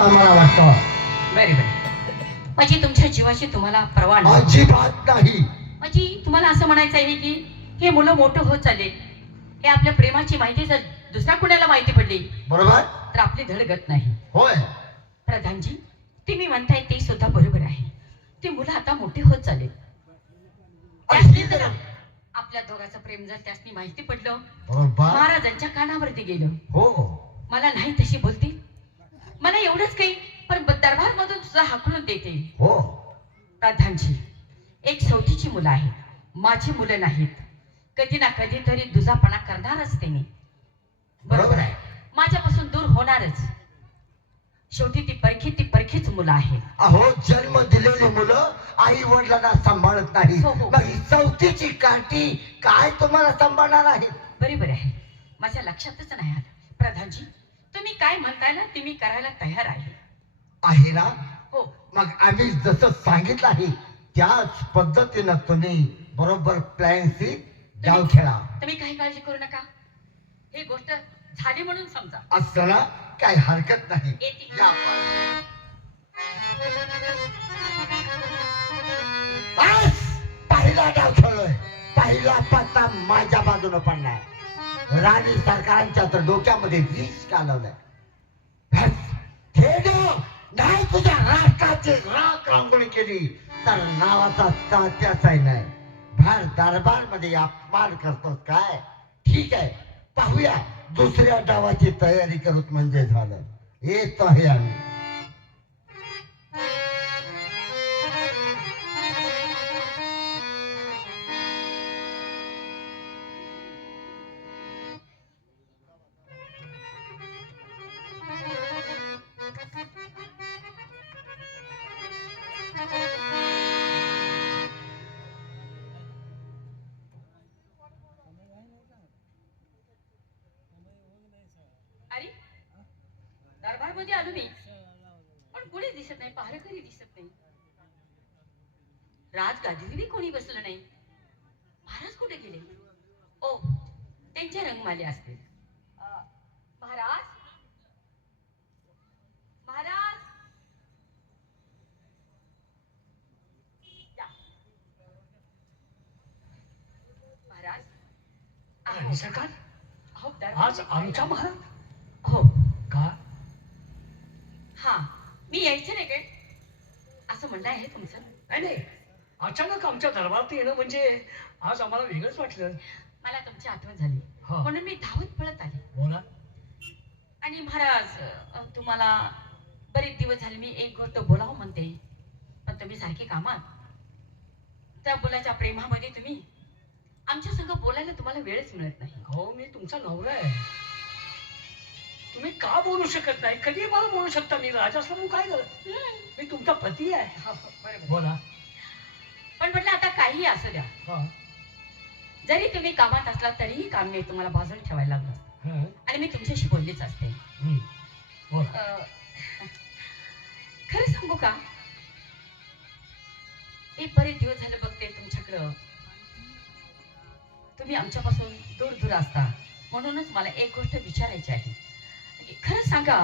असं आम्हाला वाटतं. बरे बरे म्हणजे तुमच्या जीवाची तुम्हाला पर्वा नाही. अजिबात नाही. म्हणजे तुम्हाला असं म्हणायचं आहे की हे मुलं मोठं होत चालले, हे आपल्या प्रेमाची माहिती जर दुसऱ्या कुणाला माहिती पडली बरोबर. तर आपली धडगत नाही. होय. प्रधानजी तुम्ही म्हणताय ते सुद्धा बरोबर आहे. ती मुलं आता मोठी होत चालले, त्यासनी जर आपल्या दोघांचं प्रेम जर त्यासनी माहिती पडलं, बरोबर. महाराजांच्या कानावरती गेलं, हो. मला नाही तशी बोलते, मला एवढंच काही पण दरबार मधून सुद्धा हाकलून देते. हो. प्रधानजी एक सवतीची मुलं आहेत, माझी मुलं नाहीत. कधी ना कधी तरी दुजापणा करणारच त्यांनी. बरोबर आहे. माझ्यापासून दूर होणारच. शेवटी ती परखीच मुलं आहेत. अहो जन्म दिलेली मुलं आई वडिलांना सांभाळत नाही. हो, हो. मग ही चौथीची काठी काय तुम्हाला सांभाळणार आहे? बरोबर आहे, माझ्या लक्षातच नाही आलं. प्रधानजी तुम्ही काय म्हणताय ना ते मी करायला तयार आहे. आहे ना? हो. मग आम्ही जसं सांगितलं आहे त्याच पद्धतीनं तुम्ही बरोबर प्लॅनशी डाव खेळा. तुम्ही काही काळजी करू नका, ही गोष्ट झाली म्हणून समजा. असं ना काही हरकत नाही. येते. या आपण. बस! पहिला डाव खेळलोय, पहिला पत्ता माझ्या बाजूने पडलाय. राणी सरकारांच्या तर डोक्यामध्ये विष घालवलंय. नाही तुझ्या राष्ट्राची राख रांगोळी केली तर नावाचा तात्याचाही नाही. भर दरबार मध्ये अपमान करतोस काय? ठीक आहे, पाहूया. दुसऱ्या डावाची तयारी करत म्हणजे झालं. येतो आहे आम्ही. अरे दरबार मध्ये आलो मी, पण कोणी दिसत नाही, पहारेकरी दिसत नाही, राजगादीवरही कोणी बसलं नाही. महाराज कुठे गेले? ओ त्यांच्या रंगमाले असतील. महाराज महाराज या. महाराज राणी सरकार अहो, आज आमच्या महाराज हो का? हा मी यायचं नाही काय असं म्हणणं आहे तुमचं? नाही नाही, अचानक आमच्या दरबारात येणं म्हणजे आज आम्हाला वेगळंच वाटलं. मला तुमची आठवण झाली हा. म्हणून मी धावत पळत आले. बोला. आणि महाराज तुम्हाला बरेच दिवस झाले मी एक गोष्ट बोलावं म्हणते, पण तुम्ही सारखी कामात, त्या बोलाच्या प्रेमामध्ये तुम्ही आमच्या संग बोलायला तुम्हाला वेळच मिळत नाही. हो, मी तुमचा नवरा आहे, तुम्ही का बोलू शकत नाही? कधी मला बोलू शकता, मी राजा असल्यामुळे काय झालं, मी तुमचा पती आहे. हो, बरोबर. बोला. पण म्हटलं आता काही असू द्या, हा. जरी तुम्ही कामात असला तरीही काम मी तुम्हाला बाजूला ठेवायला लागलं हं. आणि मी तुमच्याशी बोललीच असते. बोला. खरं सांगू का, एक बरेच दिवस झाले बघते तुमच्याकडं, तुम्ही आमच्यापासून दूर दूर असता, म्हणूनच मला एक गोष्ट विचारायची आहे. खरं सांगा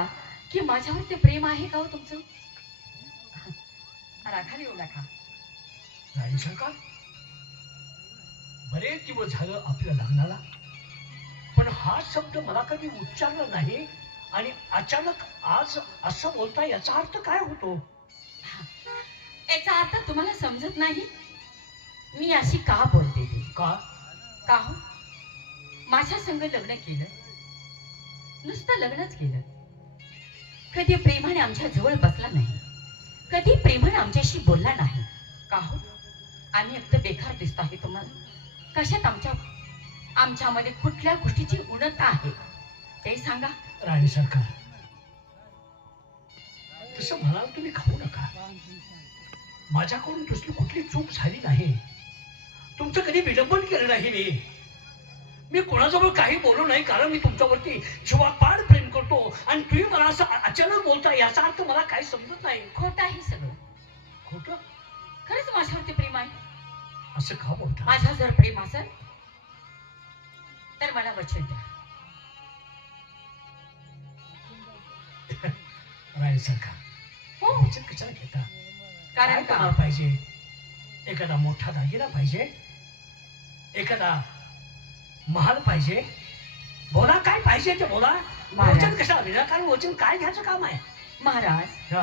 की माझ्यावरती प्रेम आहे का हो तुमचं? राखाला येऊ नका. राणी सरकार, बरेच दिवस झालं आपल्या लग्नाला, पण हा शब्द मला कधी उच्चारला नाही आणि अचानक आज असं बोलता याचा अर्थ काय होतो? याचा अर्थ तुम्हाला समजत नाही? मी अशी का बोलते ती? का हो, माझ्या संग लग्न केलं, नुसतं लग्नच केलं, कधी प्रेमाने आमच्या जवळ बसला नाही, कधी प्रेमाने आमच्याशी बोलला नाही. का हो, आम्ही फक्त बेकार दिसतो आहे तुम्हाला? कशात आमच्यामध्ये कुठल्या गोष्टीची उणत आहे ते सांगा. राणी सरकार, तसं म्हणाल तुम्ही खाऊ नका, माझ्याकडून दुसरी कुठली चूक झाली नाही, तुमचं कधी विडंबन केलं नाही. मी कोणाजवळ काही बोलू नाही, कारण मी तुमच्यावरती जीवापाड प्रेम करतो आणि तुम्ही मला असं अचानक बोलता याचा अर्थ मला काही समजत नाही. खोटं आहे सगळं. खोटं? खरंच माझ्यावरती प्रेम आहे. असं का बोलता? माझ्या जर प्रेम असेल तर मला वचन द्या. राणी राणीसारखा हो वचन कशाला घेता? कारण काय का तुम्हाला पाहिजे? एखादा मोठा दागिना पाहिजे, एखादा महाल पाहिजे, बोला काय पाहिजे ते बोला. महाराज. वचन कशाला विनाकारण वचन काय घ्यायचं काम आहे? महाराज हा,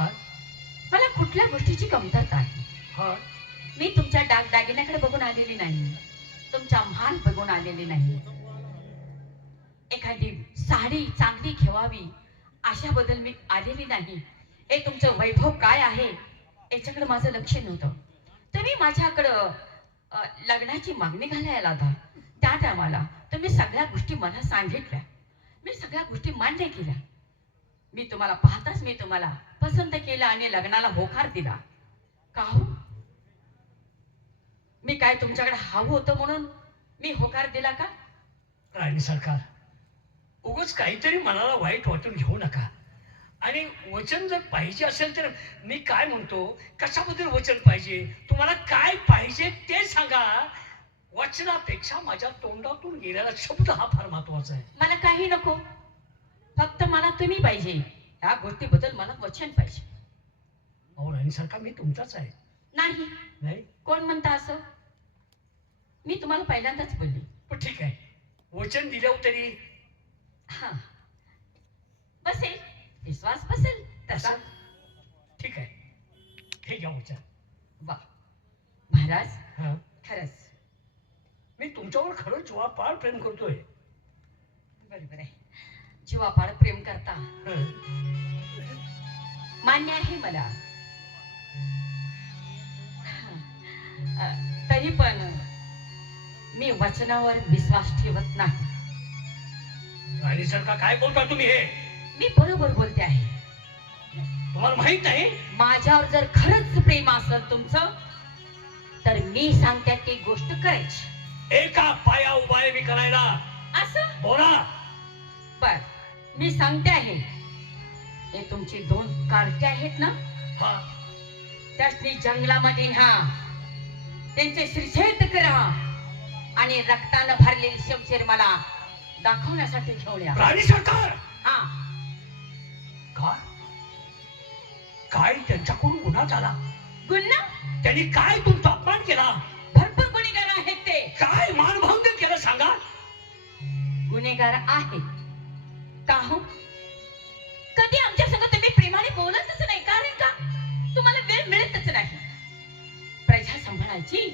मला कुठल्या गोष्टीची कमतरता आहे? हा. मी तुमच्या दागिन्याकडे बघून आलेली नाही, तुमचा महाल बघून आलेली नाही. एखादी साडी चांगली घेवावी अशाबद्दल मी आलेली नाही. हे तुमचं वैभव काय आहे याच्याकडे माझं लक्ष नव्हतं. तुम्ही माझ्याकडं लग्नाची मागणी घालायला होता. त्या टायमाला तुम्ही सगळ्या गोष्टी मला सांगितल्या, मी सगळ्या गोष्टी मान्य केल्या. मी तुम्हाला पाहताच मी तुम्हाला पसंत केलं आणि लग्नाला होकार दिला. का हो? मी काय तुमच्याकडे हवं होतं म्हणून मी होकार दिला का? राणी सरकार, उगाच काहीतरी मनाला वाईट वाटून घेऊ नका. आणि वचन जर पाहिजे असेल तर मी काय म्हणतो, कशाबद्दल वचन पाहिजे, तुम्हाला काय पाहिजे ते सांगा. वचनापेक्षा माझ्या तोंडातून गेलेला शब्द हा फार महत्वाचा आहे. मला काही नको, फक्त मला तुम्ही पाहिजे. ह्या गोष्टीबद्दल मला वचन पाहिजे. अहो राणी सरकार, मी तुमचाच आहे. नाही, नाही कोण म्हणता असं? मी तुम्हाला पहिल्यांदाच बोलली. पण ठीक आहे, वचन दिल्यावर तरी हा, बसेल, विश्वास बसेल तसा. ठीक आहे, हे घ्या वचन. वा महाराज, हा, खरंच मी तुमच्यावर खरं जीवापाड प्रेम करतोय. बरोबर आहे, जीवापाड प्रेम करता, हं. मान्य आहे मला. तरी पण मी वचनावर विश्वास ठेवत नाही. राणी सरकार, काय बोलता तुम्ही? हे मी बरोबर बोलते आहे. तुम्हाला माहित नाही? माझ्यावर जर खरंच प्रेम असेल तुमचं तर मी सांगते ती गोष्ट करायची. एका पाया उभा आहे मी करायला. असं बोला. बर, मी सांगते आहे. हे तुमची 2 कार्टे आहेत ना, हा, त्यासनी जंगलामध्ये न्या, त्यांचे श्रीछेद करा आणि रक्तानं भरलेली शमशेर मला दाखवण्यासाठी घेऊन या. राणी सरकार, हा, काय काय त्यांच्याकडून गुन्हा झाला? गुन्हा? त्यांनी काय तुमचा अपमान केला? भरपूर गुन्हेगार आहेत ते. काय मानभंग केलं सांगा? गुन्हेगार आहेत. का हो? कधी आमच्या संग तुम्ही प्रेमाने बोलतच नाही. कारण का? तुम्हाला वेळ मिळतच नाही. प्रजा सांभाळायची,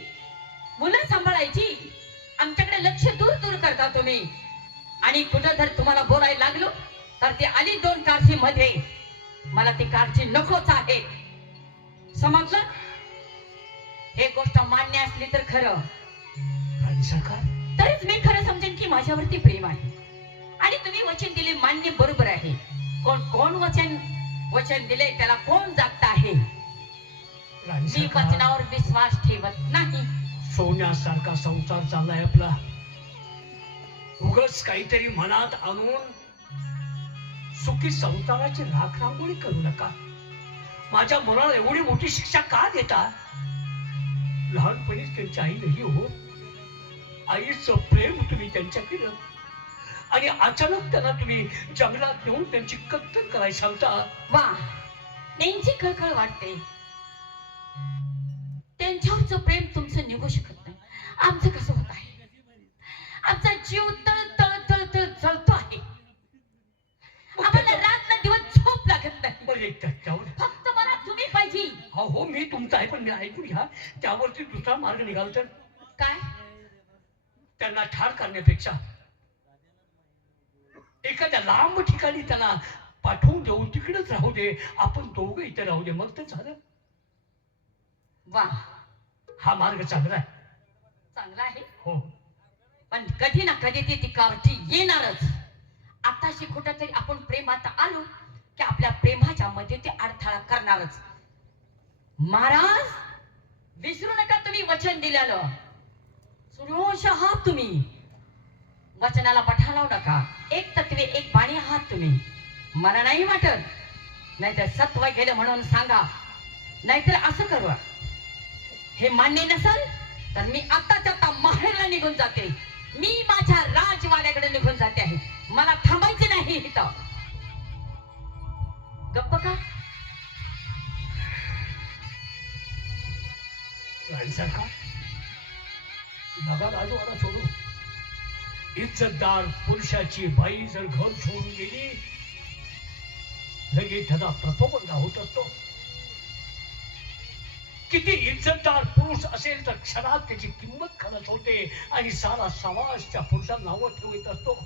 मुलं सांभाळायची, आमच्याकडे लक्ष दूर दूर करता तुम्ही. आणि कुठं जर तुम्हाला बोलायला लागलो तर ते आली 2 कारची मध्ये, मला ती कारची नकोच आहे. समजलं? हे गोष्ट मान्य असली तर खरं, राणी सरकार, तरच मी खरं समजेन की माझ्यावरती प्रेम आहे. आणि तुम्ही वचन दिले मान्य, बरोबर आहे. कोण कोण वचन दिले त्याला कोण जागत आहे. राणी मी सरकार, वचनावर विश्वास ठेवत नाही. सोन्यासारखा संसार चाललाय आपला. उगाच काहीतरी मनात आणून सुखी संसाराची राखरांगोळी करू नका. माझ्या मुलाला एवढी मोठी शिक्षा का देता? लहानपणीच त्यांची आई नाही हो. आईचं प्रेम तुम्ही त्यांच्या केलं आणि अचानक त्यांना तुम्ही जंगलात नेऊन त्यांची कत्तल करायला सांगता. वा, त्यांची कळकळ वाटते. त्यांच्यावरचं प्रेम तुमचं निघू शकत नाही. आमचं कसं होत आहे? आमचा जीव तळ तळ तळ तळ जळतो आहे. आम्हाला रात ना दिवस झोप लागत नाही. बरं, त्यावर फक्त मला तुम्ही पाहिजे. हो, मी तुमचा आहे, पण मी ऐकून घ्या. त्यावरती दुसरा मार्ग निघाला तर काय? त्यांना ठार करण्यापेक्षा एखाद्या लांब ठिकाणी त्यांना पाठवून देऊ, तिकडेच राहू दे, आपण दोघं इथे राहू दे, मग ते झालं. वा, हा मार्ग चांगला आहे. चांगला आहे. हो, पण कधी ना कधी ती कावठी येणारच. आताशी कुठंतरी आपण प्रेमात आलो की आपल्या प्रेमाच्या मध्ये ते अडथळा करणारच. महाराज, विसरू नका तुम्ही वचन दिलेलं. सुरोष आहात तुम्ही, वचनाला बठा लावू नका. एक तत्वे एक बाणी आहात तुम्ही. मला नाही वाटत, नाहीतर सत्व गेलं म्हणून सांगा, नाहीतर असं करू. हे मान्य नसेल तर मी आताच्या आता माहेरला निघून जाते. मी माझ्या राजवाड्याकडे निघून जाते आहे. मला थांबायचे नाही इथं. गप्प का? सरकार नगा राजवाडा सोडू इज्जतदार पुरुषाची बाई जर घर सोडून गेली लगेच त्याचा प्रपोबंध होत असतो. किती इज्जतदार पुरुष असेल तर क्षणात त्याची किंमत खरंच होते आणि सारा समाज त्या पुरुषाला नावं ठेवत असतो.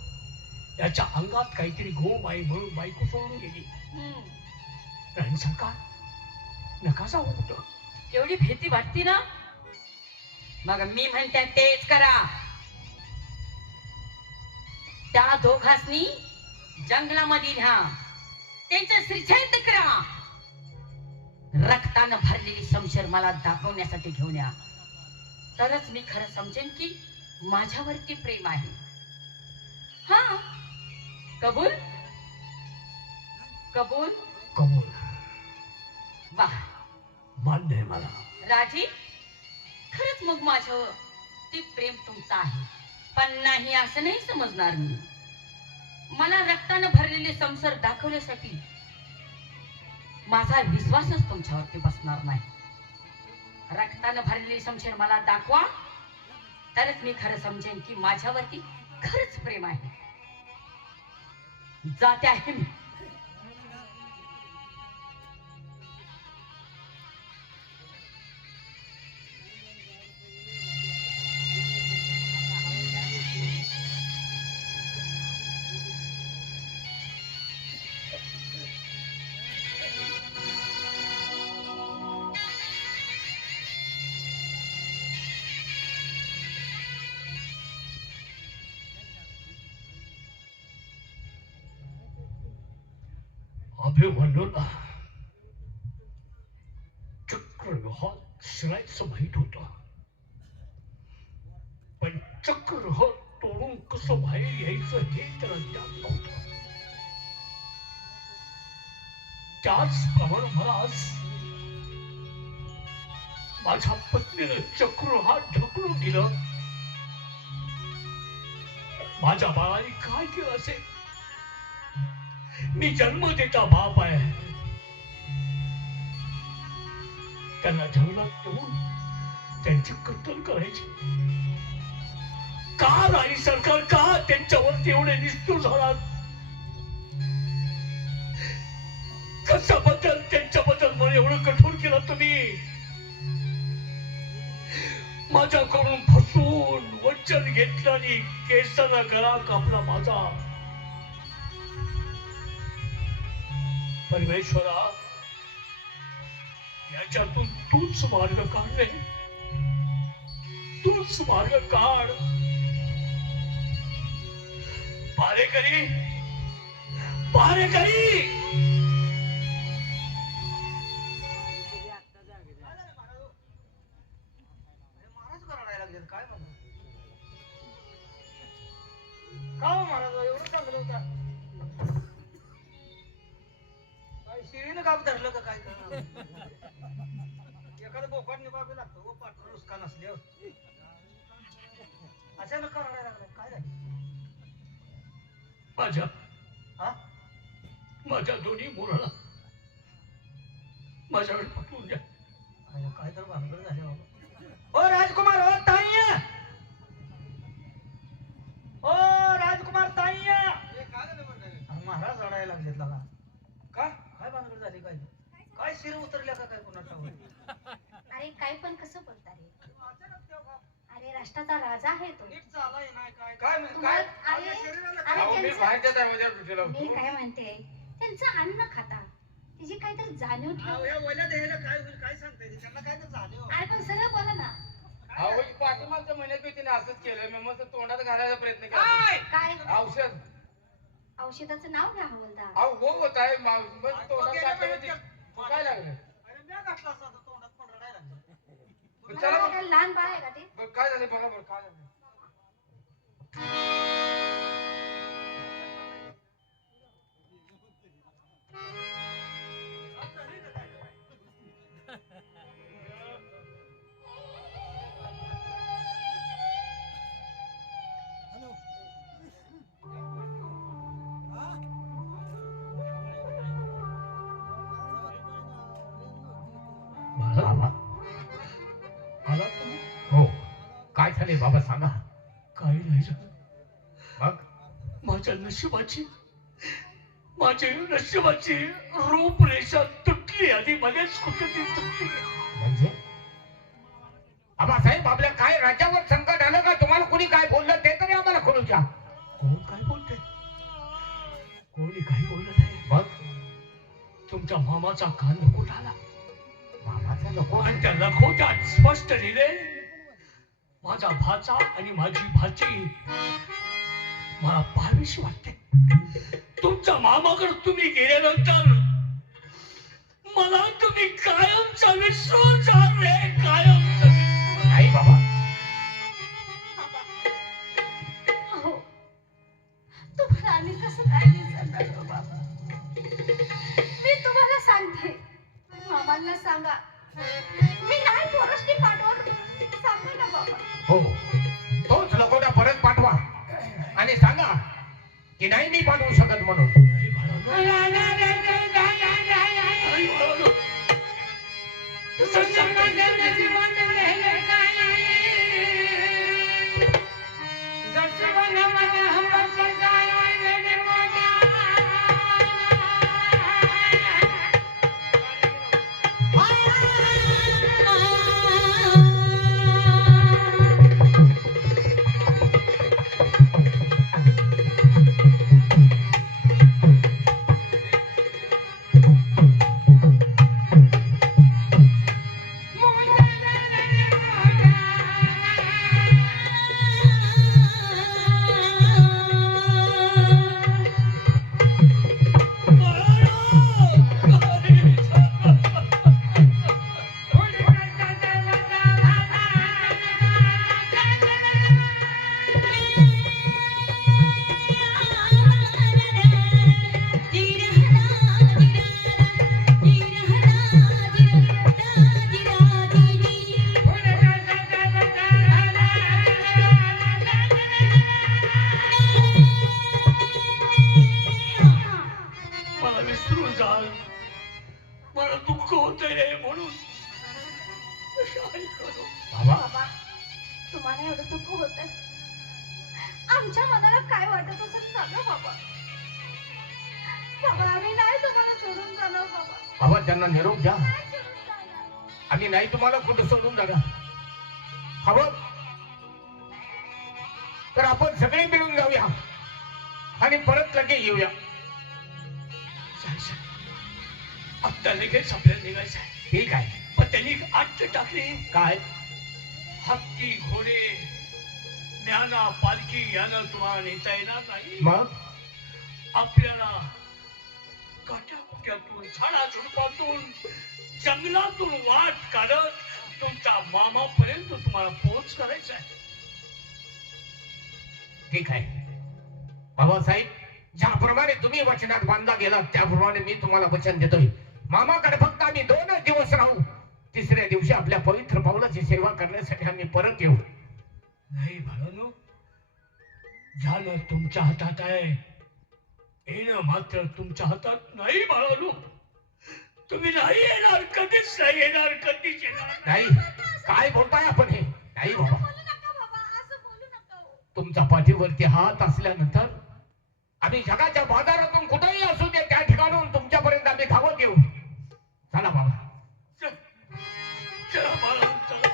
याच्या अंगात काहीतरी गोमाई म्हणून बायको सोडून गेली. राणी सरकार नका जाऊ कुठं. एवढी भीती वाटती ना, मग मी म्हणते तेच करा. त्या दोघांनी जंगलामध्ये न्या, त्यांचं श्रीछंद करा. रक्तानं भरलेली शमशेर मला दाखवण्यासाठी घेऊन या, तरच मी खरं समजेन की माझ्यावरती प्रेम आहे. हा, कबूल कबूल कबूल. वाह मान्य आहे मला. राजी, खरंच मग माझं ते प्रेम तुमचं आहे, पण नाही असं नाही समजणार मी. मला रक्तानं भरलेले संसार दाखवण्यासाठी माझा विश्वासच तुमच्यावरती बसणार नाही. रक्तानं भरलेले संसार मला दाखवा, तरच मी खरं समजेन की माझ्यावरती खरंच प्रेम आहे. जाते आहे मी. अभिमन्यूला चक्रव्यूहात शिरायचं माहित होत, पण चक्रव्यूह तोडून कसं बाहेर यायचं हे त्याला ज्ञान नव्हतं. त्याचप्रमाणे मला आज माझ्या पत्नीने चक्रव्यूहात ढकलून दिलं. माझ्या बाळाने काय केलं असेल? मी जन्म देता बाप आहे, त्यांना जंगलात ठेवून त्यांची कत्तल करायची का? राणी सरकार का त्यांच्यावरती एवढे निष्ठुर झालात? कशाबद्दल त्यांच्याबद्दल मला एवढं कठोर केलं तुम्ही? माझ्याकडून फसवून वचन घेतलं आणि केसाला गळा कापला माझा. परमेश्वरा, याच्यातून तूच मार्ग काढले, तूच मार्ग काढ. पारेकरी, पारेकरी. काय म्हणतो का महाराज एवढं चांगलं होतं? शिवीनं गाव धरलं का काय करणार? एखादं बोकाट निभावे लागतं व पाठ नुसका नसल्यावर अचानक का रडायला लागलाय? काय झालं? माझ्या हा माझ्या दोन्ही मुलाला माझ्याकडे पाठवून द्या. अरे काय तर भानगड झाले बाबा. ओ राजकुमार, ओ ताईया, ओ राजकुमार ताईया. महाराज रडायला लागलेत लगा. का काय भानगड झाली? काय काय शिर उतरल्या का काय कोणाच्या वर? अरे काय पण कसं बोलता रे? अरे राष्ट्राचा राजा आहे तो. नीट चालाय नाही काय काय तुम्हाला- अरे अरे त्यांचं- मी काय म्हणते, त्यांचं अन्न खाता तिची काहीतरी जाणीव ठेव. या वल्या द्यायला काय होईल काय सांगता येईल? त्यांना काय तर झाले हो. अरे पण सरळ बोला ना. पाठीमागच्या महिन्यात मी तिने असंच केलं. मी मस्त तोंडात घालायचा प्रयत्न केला. काय औषध औषधाचं नाव घ्या बोलता. अहो हो होत आहे मग तोंडात टाकलं ते काय लागलं. अरे म्या घातला असता तर तोंडात पण रडायला लागलं. चला मला काय लहान बाळ आहे का ते? बघ काय झालं बघा बरं काय झालं. मला आला आला झाले बाबा सांगा. काही नाही झालं. मग माझ्या नशिबाची रूपरेषा तुटली आणि मध्येच कुठे ती तुटली. म्हणजे आबासाहेब आपल्या काय राज्यावर संकट आलं का? तुम्हाला कोणी काय बोललं ते तरी आम्हाला कळू द्या. कोण काय बोलते? कोणी काही बोलत नाही. मग तुमच्या मामाचा कान नको आला मामाचा नको आणि त्या लखोट्यात स्पष्ट लिहिले, माझा भाचा आणि माझी भाची मला पाहावीशी वाटते. तुमच्या मामाकडे तुम्ही गेल्यानंतर मला तुम्ही कायमचा विसरून जाल रे, कायमचा. नाही बाबा. अहो, तुम्हाला आम्ही कसं काय विसरणार हो बाबा? मी तुम्हाला सांगते, मामांना सांगा मी नाही पोरसनी पाठवत. सांगा ना बाबा. हो तोच लकोटा परत पाठवा आणि सांगा की नाही मी पाठवू शकत म्हणून. नाही बाळांनो. नाही बाळांनो. तसंच सांगतो. मला विसरून जाल, मला दुःख होतंय म्हणून. बाबा बाबा, तुम्हाला एवढं दुःख होत आमच्या मनाला काय वाटत असेल सांगा बाबा. बाबा आम्ही नाही तुम्हाला सोडून जाणार बाबा. बाबा त्यांना निरोप द्या. नाही सोडून जाणार. आम्ही नाही तुम्हाला कुठं सोडून जाणार. हवं तर आपण सगळे मिळून जाऊया आणि परत लगे येऊया. आता लगेच आपल्याला निघायचं आहे. ठीक आहे. पण त्यांनी आठ टाकली. काय हत्ती घोडे ज्ञाना पालखी यानं तुम्हाला नेता येणार नाही. मग आपल्याला काट्याकुट्यातून झाडा झुडपातून जंगलातून वाट काढत तुमच्या मामापर्यंत तुम्हाला पोहोच करायचा आहे. ठीक आहे बाबासाहेब, ज्याप्रमाणे तुम्ही वचनात बांधला गेलात त्याप्रमाणे मी तुम्हाला वचन देतोय. मामाकडे फक्त आम्ही 2 दिवस राहू. तिसऱ्या दिवशी आपल्या पवित्र पावलाची सेवा करण्यासाठी आम्ही परत येऊ. नाही भावांनो, झालं तुमच्या हातात आहे, येणं मात्र तुमच्या हातात नाही भावांनो. तुम्ही नाही येणार, कधीच नाही येणार, कधीच येणार नाही. काय बोलताय आपण हे? नाही बाबा. बोलू नका बाबा, असं बोलू नका हो. तुमच्या पाठीवरती हात असल्यानंतर आम्ही जगाच्या बाजारातून कुठेही असू दे त्या ठिकाणून तुमच्यापर्यंत आम्ही धावत येऊ. चला बाबा. चला बाळा, चला.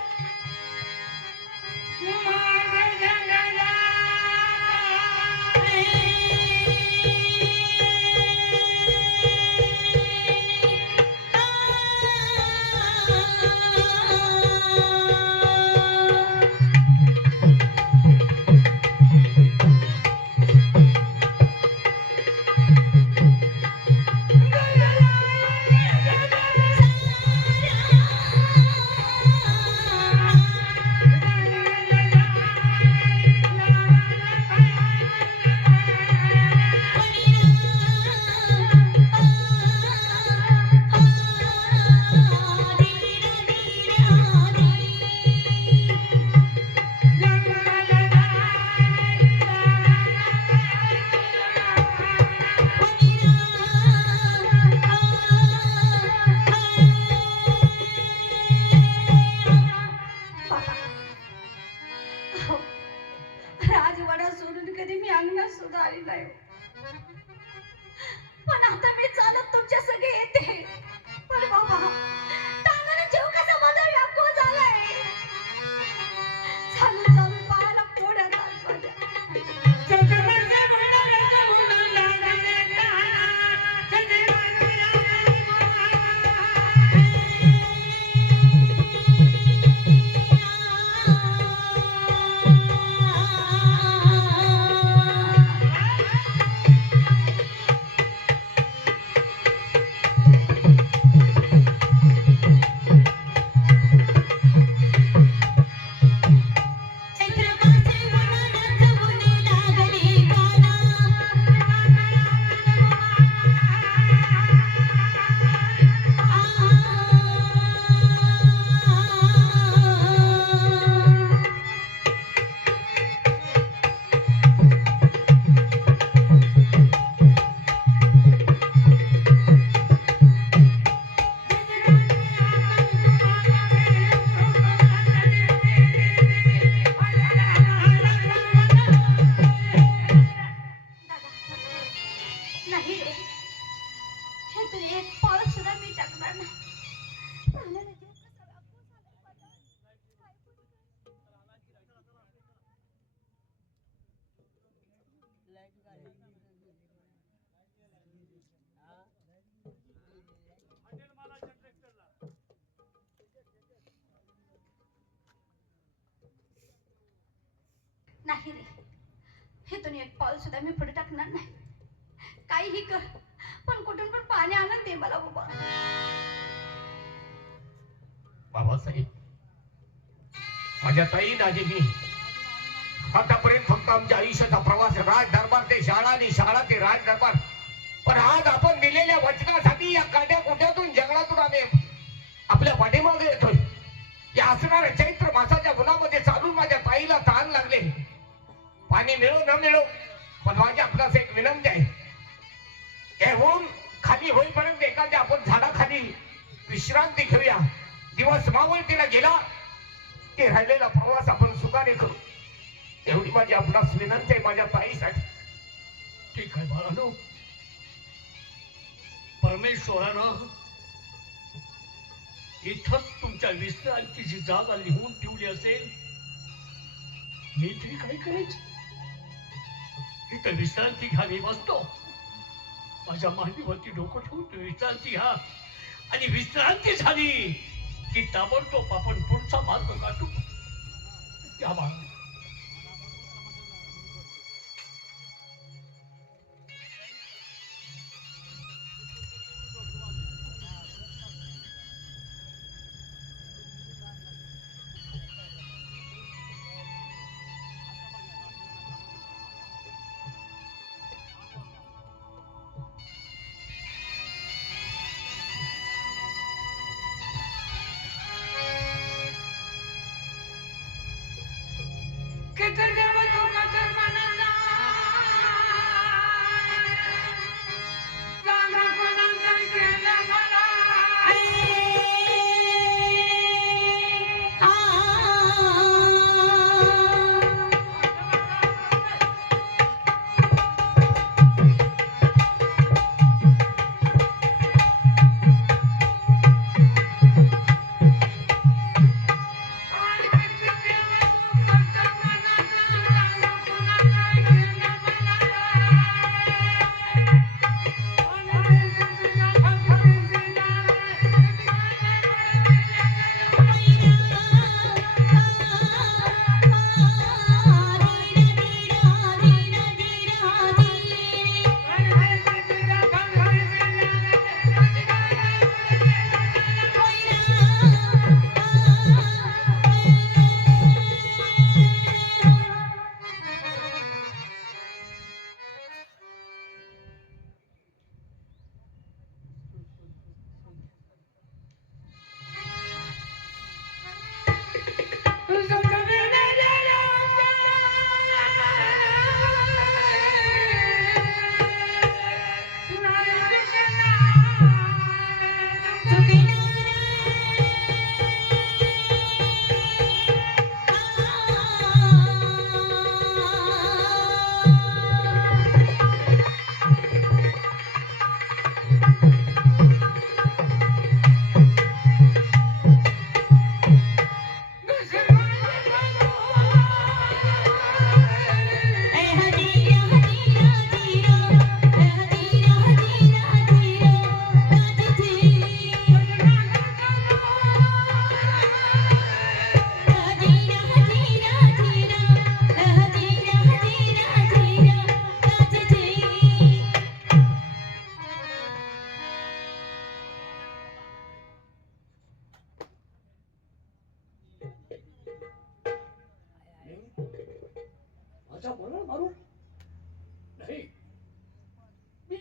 महिना सुद्धा आली नाही. पण आता मी चालत तुमच्या सगळे येते. पण बाबा तानाला जीव कसा बदल व्याकुळ झालाय. चालू चालू पायाला पोड्यात आत माझ्या. नाही रे, हे तुला एक पाऊल सुद्धा मी टाकणार नाही. तानाला जीव कसा व्याकुळ झालाय माझा. नाही रे, हे तुम्ही एक पाऊल सुद्धा मी पुढे टाकणार नाही. काहीही कर, पण कुठून पण पाणी आणून दे मला बाबा. बाबासाहेब, माझ्या ताई दाजी मी आतापर्यंत फक्त आमच्या आयुष्याचा प्रवास राज दरबार ते शाळा आणि शाळा ते राज दरबार. पण आज आपण दिलेल्या वचनासाठी या काड्या कोट्यातून जंगलातून आम्ही आपल्या पाठीमागे येतोय. या असणाऱ्या चैत्र मासाच्या उन्हामध्ये चालून माझ्या ताईला ताण लागले. पाणी मिळो न मिळो, पण माझी आपणास एक विनंती आहे. येऊन खाली होईपर्यंत एखाद्या आपण झाडाखाली विश्रांती घेऊया. दिवस मावळतीला गेला की राहिलेला प्रवास आपण सुखाने करू. एवढी माझी आपणास विनंती आहे माझ्या ताईसाठी. ठीक आहे बाळानो, परमेश्वरानं इथंच तुमच्या विश्रांतीची जागा लिहून ठेवली असेल. मी तरी काय करायचं? इथं विश्रांती घ्या, मी बसतो. माझ्या मांडीवरती डोकं ठेवून तुम्ही विश्रांती घ्या. आणि विश्रांती झाली की ताबडतोब आपण पुढचा मार्ग काढू. या बाळा,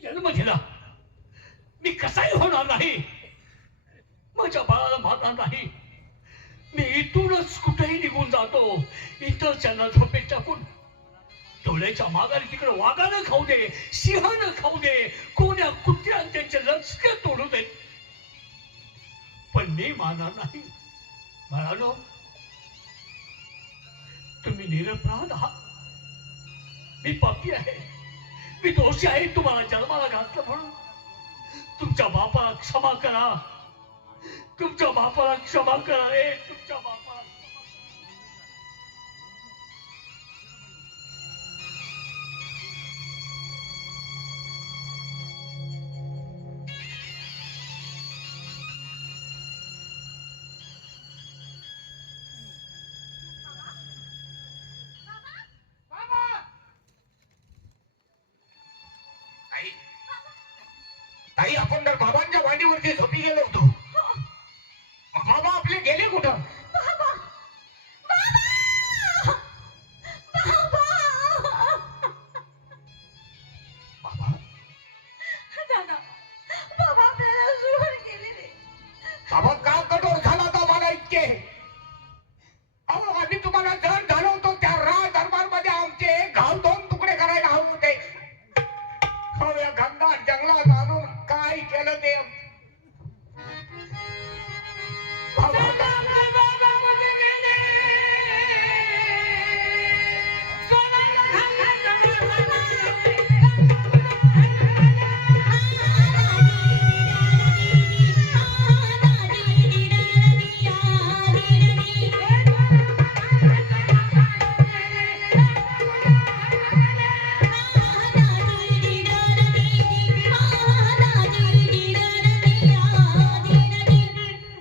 जन्म दिला, मी कसाही होणार नाही. माझ्या बाळाला मारणार नाही. मी इथूनच कुठेही निघून जातो. इतरच्यांना झोपेत टाकून डोळ्याच्या मागाने तिकडे वाघानं खाऊ दे, सिंहानं खाऊ दे, कोण्या कुत्र्यानं त्यांचे लचके तोडू दे, पण मी मारणार नाही. बाळानो, तुम्ही निरपराध आहात. मी पापी आहे, मी दोषी आहे. तुम्हाला जन्माला घातलं म्हणून तुमच्या बापाला क्षमा करा. तुमच्या बापाला क्षमा करा रे. तुमच्या बापाला ताई, ताई, आपण तर बाबांच्या मांडीवरती झोपी गेलो होतो. मग बाबा आपले गेले कुठं? बाबा, दादा, बाबा आपल्याला सोडून गेले रे. बाबा का कठोर झाला होता मला इतके? अहो, आम्ही तुम्हाला जर झालो होतो त्या राज दरबार मध्ये आमचे घाव दोन तुकडे करायला हवे होते. हो, या घनदाट जंगलात आणून काय केलं ते?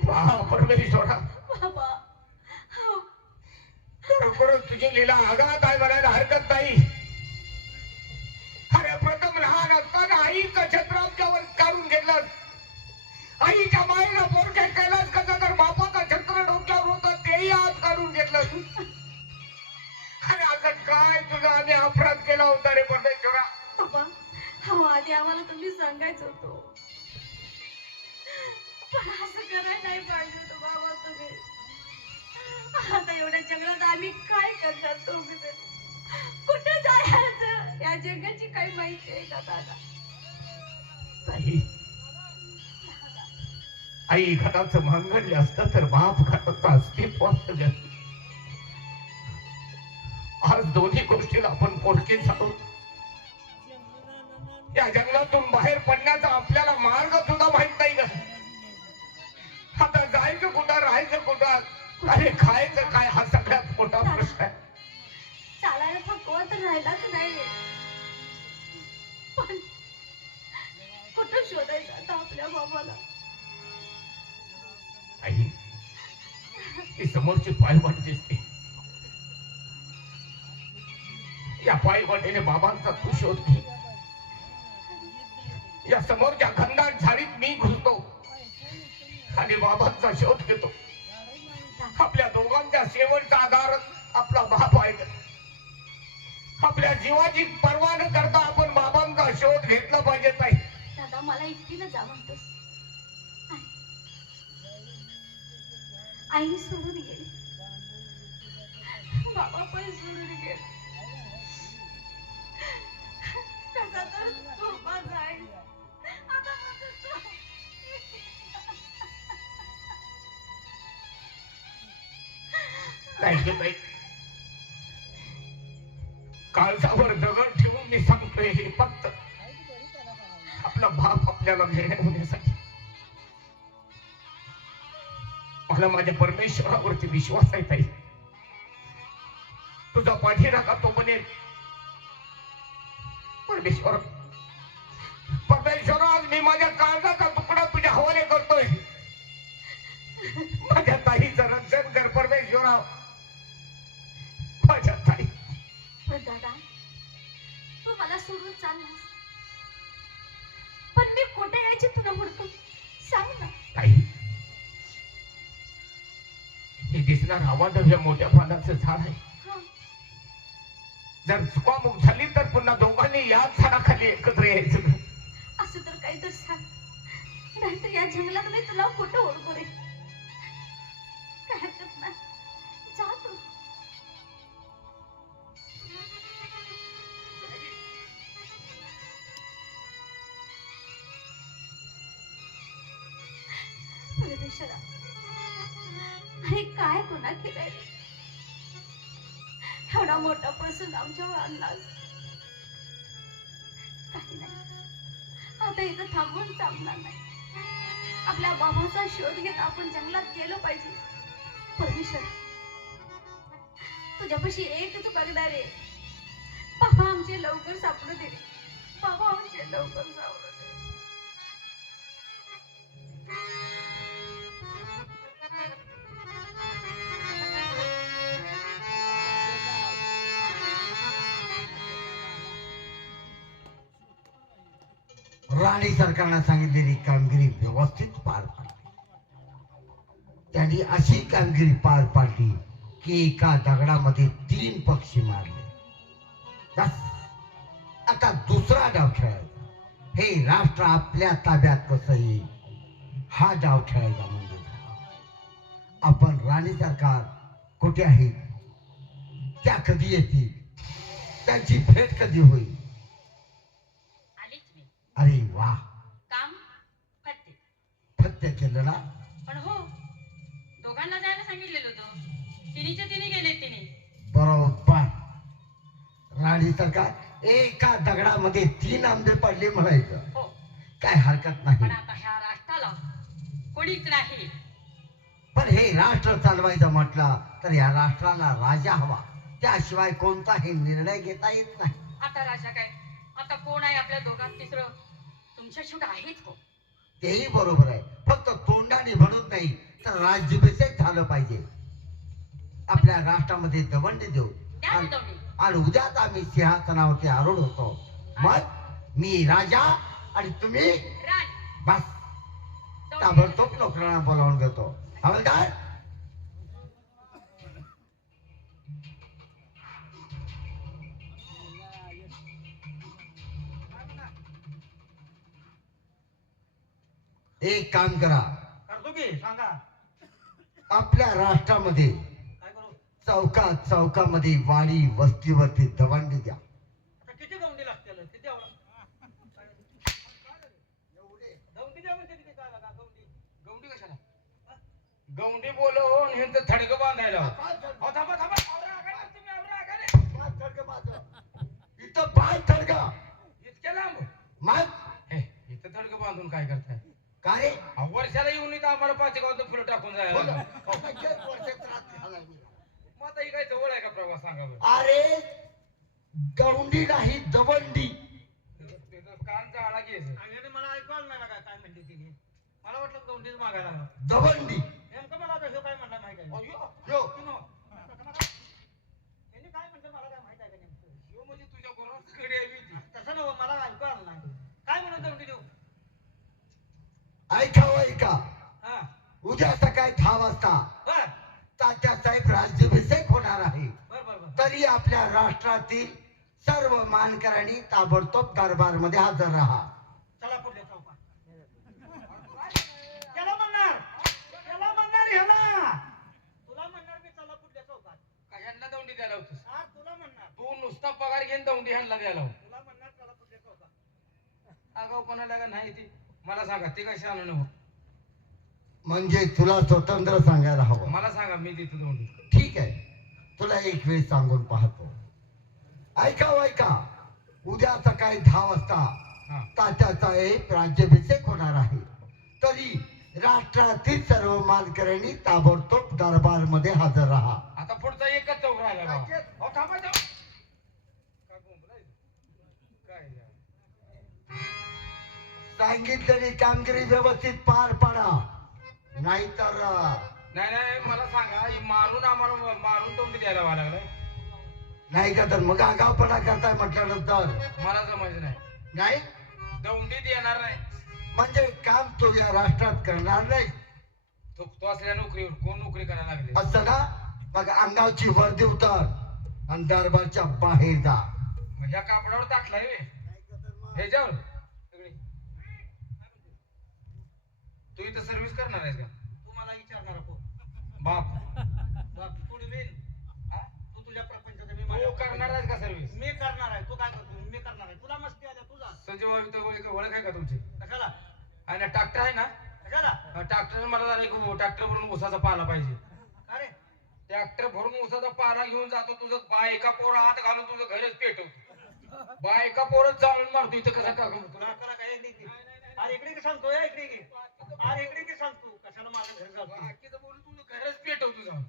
बाबा, परमेश्वरा, बाबा, हो. खरोखरच तुझी लीला आघात आहे म्हणायला हरकत नाही. अरे, प्रथम लहान असताना आईचं छत्र आमच्यावर काढून घेतलं. आईच्या मायेला पोरक्यात केलंच कसं, तर बापाचं छत्र डोक्यावर होतं तेही आज काढून घेतलं. अरे, असं काय तुझा आम्ही अपराध केला होता रे परमेश्वरा? बाबा, हो, आधी आम्हाला तुम्ही सांगायचं होतं. पण असं करायला नाही पाहिजे होतं बाबा तुम्ही. आता एवढ्या जंगलात आम्ही काय करणार दोघं? कुठे जायचं? या जगाची काही माहिती आहे का दादा? नाही, आई घराचं मांगल्य असतं तर बाप घराचं अस्तित्व असतं. आज दोन्ही गोष्टीला आपण पोरके झालो. या जंगलातून बाहेर पडण्याचा आपल्याला मार्ग सुद्धा माहित नाही का? आता जायचं कुठं, राहायचं कुठं, अरे खायचं काय, हा सगळ्यात मोठा प्रश्न आहे. चालायला थकवा तर राहिलाच नाही रे. पण कुठं शोधायचं आता आपल्या बाबाला? आई, ही समोरची पायवाट दिसते. या पायवाटेने बाबांचा तू शोध घे. या समोरच्या घनदाट झाडीत मी घुसतो आणि बाबांचा शोध घेतो. आपल्या दोघांच्या शेवटचा आधार आपला बाप आहे. आपल्या जीवाची पर्वा न करता आपण बाबांचा शोध घेतला पाहिजे. ताई, दादा, मला एकटीला जा म्हणतोस? आई सोडून गेली, बाबा पण सोडून गेले. कसा तर झोपा जाईल. आता माझं झोप. नाही ग ताई, काळजावर दगड ठेवून मी सांगतोय हे फक्त आपला बाप आपल्याला घेण्या होण्यासाठी. मला माझ्या परमेश्वरावरती विश्वास आहे ताई. तुझा पाठीराखा तो बनेल. परमेश्वर, परमेश्वर, आज मी माझ्या काळजाचा तुकडा तुझ्या हवाले करतोय. माझ्या ताईचं रक्षण कर परमेश्वरा. माझ्या ताई. पण दादा, तू मला सोडून चाललास, पण मी कुठे यायची तुला म्हणतो सांग ना. ताई, हे दिसणार आवाढव्य मोठ्या पानाचं झाड आहे. हा. जर चुकामुक झाली तर पुन्हा दोघांनी याच झाडाखाली एकत्र यायचं. काही तर सांग, नाहीतर या जंगलात मी तुला कुठं ओळखू रे. काय हरकत नाही, जा तू. परमेश्वरा, अरे काय गुन्हा केलाय रे? एवढा मोठा प्रसंग आमच्यावर आणलास. काही नाही, आता इथं थांबून चालणार नाही. आपल्या बाबाचा शोध घेत आपण जंगलात गेलो पाहिजे. परमेश्वर, तुझ्यापाशी एकच बघणार आहे, बाबा आमचे लवकर सापडू दे रे. बाबा आमचे लवकर सापडू दे. राणी सरकारनं सांगितलेली कामगिरी व्यवस्थित पार पाडली. त्यांनी अशी कामगिरी पार पाडली की एका दगडामध्ये 3 पक्षी मारले. बस, आता दुसरा डाव खेळायचा. हे राष्ट्र आपल्या ताब्यात कसं येईल हा डाव खेळायचा. म्हणजे आपण राणी सरकार कुठे आहेत, त्या कधी येतील, त्यांची भेट कधी होईल. आलीच मी. अरे वा, काम फत्ते. फत्य केलं ना. पण हो, दोघांना जायला सांगितलेलं होतं. तिन्हीच्या तिन्ही गेलेत तिने. बरोबर. राणी सरकार एका दगडामध्ये 3 आंबे पडले म्हणायचं. हो, काय हरकत नाही. पण आता ह्या राष्ट्राला कोणीच नाही. पण हे राष्ट्र चालवायचं म्हटलं तर या राष्ट्राला राजा हवा. त्याशिवाय कोणताही निर्णय घेता येत नाही. आता राजा काय, आता कोण आहे आपल्या दोघात तिसरं? तुमच्या शेवट आहेच कोण? तेही बरोबर आहे. फक्त तोंडाने म्हणत नाही तर राज्याभिषेक झालं पाहिजे. आपल्या राष्ट्रामध्ये दवंडी देऊ द्या ना दवंडी. आणि उद्याच आम्ही सिंहासनावरती आरूढ होतो. मग मी राजा आणि तुम्ही राज. बस. दवंडी. ताबडतोब नोकरांना बोलावून घेतो. हवालदार, एक काम करा. करतो की सांगा. आपल्या राष्ट्रामध्ये काय करू? चौकात चौकामध्ये वाडी वस्तीवरती दवंडी द्या. आता किती गवंडी लागतील? किती आवडत? गवंडी द्या म्हणजे किती काय लागा? गवंडी गौंडी कशाला? गौंडी बोलवून ह्यांचं थडकं बांधायला. अहो, थांबा थांबा. आवरा आगाने, तुम्ही आवरा आगाने. इथं बाय थडका इतक्या लांब मग हे, इथं थडकं बांधून काय करताय? काय अहो, वर्षाला येऊन इथं आम्हाला 5 गावात फुलं टाकून जायला लागलं. मग आता ही काय जवळ आहे का प्रवास? सांगा बरं. अरे गवंडी नाही दवंडी. त्याचं कान जाळा घ्यायचं. आणि मला ऐकू आलं नाही लागा काय म्हणते तिने. मला वाटलं गवंडीच मागायला लागला. दवंडी नेमकं मला आता ह्यो काय म्हणला माहिती आहे का? यो त्यांनी काय म्हणतं मला काय माहिती आहे का नेमकं? ह्यो म्हणजे तुझ्या बरोबर कडे यावी ती. तसं नव्ह, मला ऐकू आलं नाही. काय म्हणून गवंडी देऊ? ऐका. हा, उद्या सकाळी 6 वाजता बर तात्यासाहेब राज्याभिषेक होणार आहे. बर बर बर. तरी आपल्या राष्ट्रातील सर्व मानकऱ्यांनी ताबडतोब दरबारमध्ये हजर राहा. चला पुढल्या चौकात. त्याला म्हणणार ह्याला. तुला म्हणणार मी चला पुढल्या चौकात. का ह्यांना दौंडी द्यायला होतीस? हा, तुला म्हणणार. तू नुसता पगार घेऊन दौंडी ह्यांना द्यायला हो. तुला म्हणणार चला पुढल्या चौकात. आगाऊ कोणाला का नाही ती मला सांगा. ते काय शान नव्हतं. म्हणजे तुला स्वतंत्र सांगायला हवं. मला सांगा, मी देतो दौंडी. ठीक आहे, तुला एक वेळ सांगून पाहतो. ऐका. उद्या सकाळी 10 वाजता हा. तात्यासाहेब राज्याभिषेक होणार आहे. तरी राष्ट्रातील सर्व मानकऱ्यांनी ताबडतोब दरबारमध्ये हजर राहा. आता पुढचा एकच चौक राहिला बाबा. अहो, थांबा थांबा. काय बोंबलायचं? काय यार? सांगितलेली कामगिरी व्यवस्थित पार पाडा, नाहीतर नाही मला सांगा, ही मारून आम्हाला मारून दौंडी द्यायला व्हायला लागलाय. नाही का तर मग आगावपणा करताय म्हटल्यानंतर मला जमायचं नाही. नाही दौंडी देणार नाही. म्हणजे काम तो या राष्ट्रात करणार नाही तो असल्या नोकरीवर कोण नोकरी करायला लागले? असं ना. मग अंगावची वर्दी उतर आणि दरबारच्या बाहेर जा. ह्या कापडावर टाकलाय ह्याच्यावर सगळी. इथं सर्व्हिस करणार आहेस का तू मला विचारणार को बाप बाप तू डिवीन तू तुझ्या प्रपंचाचं मी तू माझ्या करणार आहेस का सर्व्हिस मी करणार आहे तू काय करतो मी करणार आहे तुला मस्ती आल्या तुझा संजय भाऊ ओळख आहे का तुमची कशाला आणि ट्रॅक्टर आहे ना कशाला ट्रॅक्टर मला जरा एक ट्रॅक्टर भरून ऊसाचा पाला पाहिजे अरे ट्रॅक्टर भरून ऊसाचा पाला घेऊन जातो तुझं बायका पोरं हात घालून तुझं घरच पेटवतो बायका पोरच जाळून मारतो इथं कसं का तुला अक्कल काय येत नाही ती? अरे इकडे की सांगतो या इकडे की अरे इकडे की सांगतो कशाला माझं घर जातो बाकीचं बोलून तुझं घरच पेटव तुझं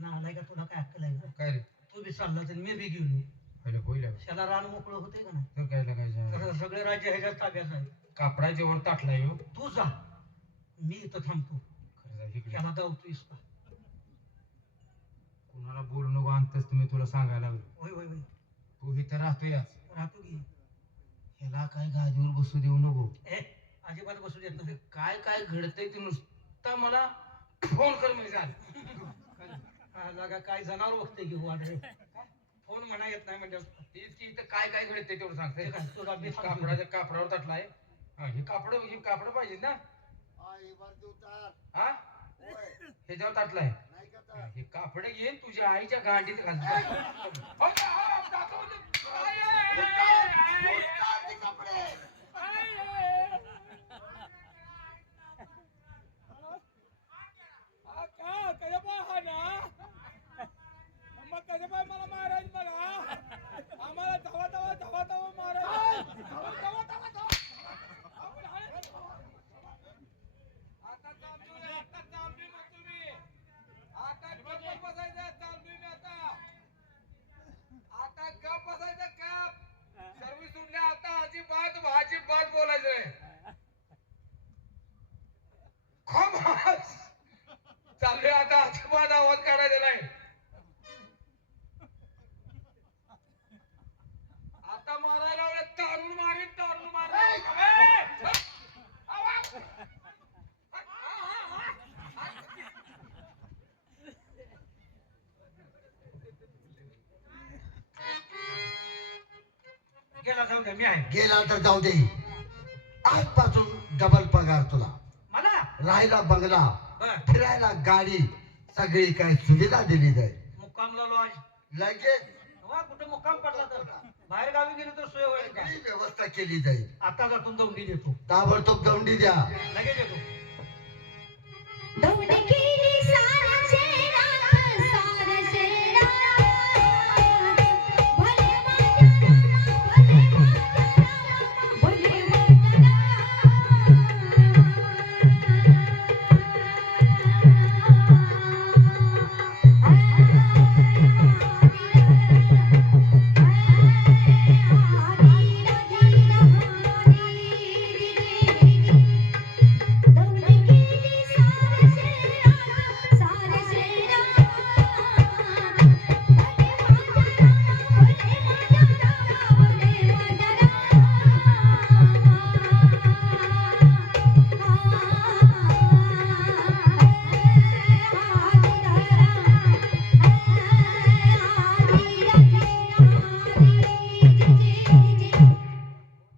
नाही का तुला काय अक्कल आहे काय रे तू बी चालला तर मी बी गेलो पहिलं पहिलं त्याला रान मोकळं होते का नाही तर काय लागायचं तर सगळे राज्य ह्याच्यात ताब्यात आहे कापडाच्या वर ताटला येऊ तू जा मी इथं थांबतो त्याला धावतोयस का कुणाला बोलू नको आणतच तुम्ही तुला सांगायला लागलो होय होय होय तू इथं राहतोय राहतो की ह्याला काय गादीवर बसू देऊ नको ए अजिबात बसू देत नाही काय काय घडतंय ते नुसता मला फोन कर म्हणजे झालं लागा काय जनावर बघते की वाढ फोन म्हणा येत नाही म्हणजे तीच की इथं काय काय घडतंय तेवढं सांगतंय ते काय तुला मी सांगतो. कापडाच्या कापडावर ताटला आहे हे कापड पाहिजे ना हा ह्याच्यावर ताटलाय हे कापड घेऊन तुझ्या आईच्या गांडीत घाल मला मारायच बघा आम्हाला धावा धावा धावा धावा मारायच आता चालतोय आता चालतोय मग तुम्ही आता गप्प बसायचं चालतोय मी आता गप्प बसायचं गप सर्व्हिस सुटल्या आता अजिबात बोलायचंय खमास चाललोय आता अजिबात आवाज काढायचा नाही आता मारायला लावलं तारून मारीन गेला जाऊ द्या मी आहे गेला तर जाऊ दे आजपासून डबल पगार तुला मला राहायला बंगला बर फिरायला गाडी सगळी काही सुविधा दिली जाईल मुक्कामला लॉज लगेच कुठे मुक्काम पडला तर बाहेर गावी गेलो तर सोय होईल का सगळी व्यवस्था केली जाईल आता जातून दौंडी देतो ताबडतोब दौंडी द्या लगेच येतो दौंड केली सारसे रात सारसे रात भले माझ्या रामा भले माझ्या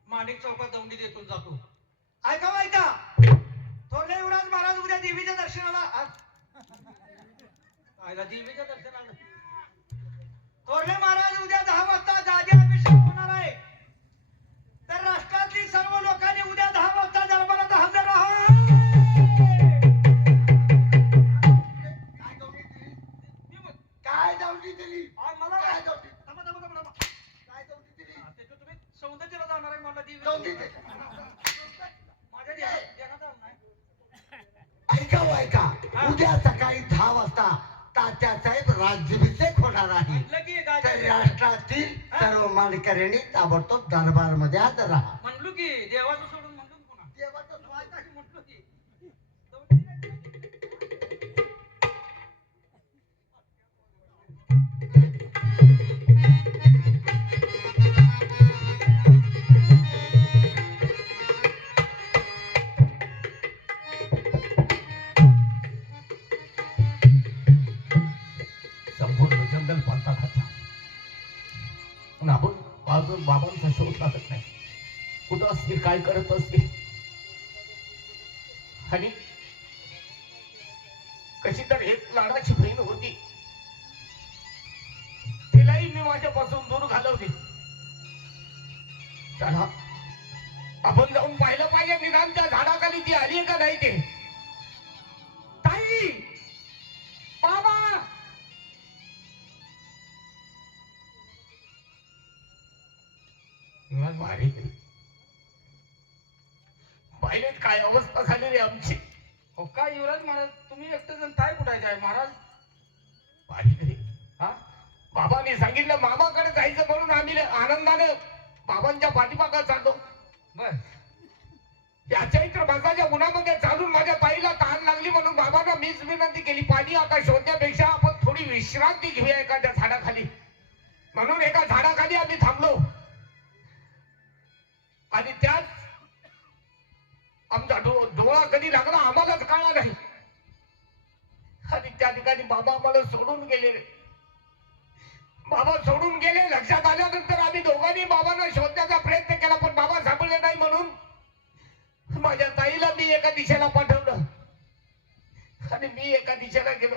माणिक चौकात दौंडी देतून जातो ऐका हो, ऐका थोरले युवराज महाराज उद्या देवीच्या दर्शनाला आयला देवीच्या दर्शनाला थोरले महाराज उद्या 10 वाजता दादी अभिषेक होणार आहे तर राष्ट्रातली सर्व लोकांनी उद्या 10 वाजता दरबारात हजर राहा काय दौंडी दिली मला काय दौंडी थांबा, थांबा, थांबा, थांबा. काय दौंडी दिली त्याचं तुम्ही सौंदर्याला जाणार आहे मला देवी दौंडी दिली माझ्या ध्यानात आलं नाही ऐका हो, ऐका उद्या सकाळी 10 वाजता तात्यासाहेब राज्याभिषेक होणार आहे लगी तर गाडी राष्ट्रातील सर्व मानकऱ्यांनी ताबडतोब दरबार मध्ये हजर राहा म्हणलो की देवाचं सोडून म्हणलो ना पुन्हा देवाचं स्वागत आहे म्हटलो की संपूर्ण जंगल पालता घातला पण आपण अजून बाबांचा शोध लागत नाही कुठं असतील काय करत असतील आणि कशी तर एक लाडाची बहीण होती, तिलाही मी माझ्यापासून दूर घालवली. चला आपण जाऊन पाहिलं पाहिजे, निदान त्या झाडाखाली ती आली का नाही ते. ताई, बाबा, भारी पाहिलेत काय अवस्था झाली रे आमची. हो काय युवराज महाराज, तुम्ही एकटं जण काय कुठायचे आहे महाराज? भारी हा बाबांनी सांगितलं मामाकडे जायचं म्हणून आम्ही आनंदाने बाबांच्या पाठीमागे चाललो. बर या चैत्र मासाच्या उन्हामध्ये चालून माझ्या ताईला तहान लागली म्हणून बाबांना मीच विनंती केली, पाणी आता शोधण्यापेक्षा आपण थोडी विश्रांती घेऊया एखाद्या झाडाखाली. म्हणून एका झाडाखाली आम्ही थांबलो आणि त्याच आमचा डोळा कधी लागला आम्हालाच कळला नाही. आणि त्या ठिकाणी बाबा आम्हाला सोडून गेले रे. बाबा सोडून गेले. लक्षात आल्यानंतर आम्ही दोघांनी बाबांना शोधण्याचा प्रयत्न केला, पण बाबा सापडले नाही. म्हणून माझ्या ताईला मी एका दिशेला पाठवलं आणि मी एका दिशेला गेलो.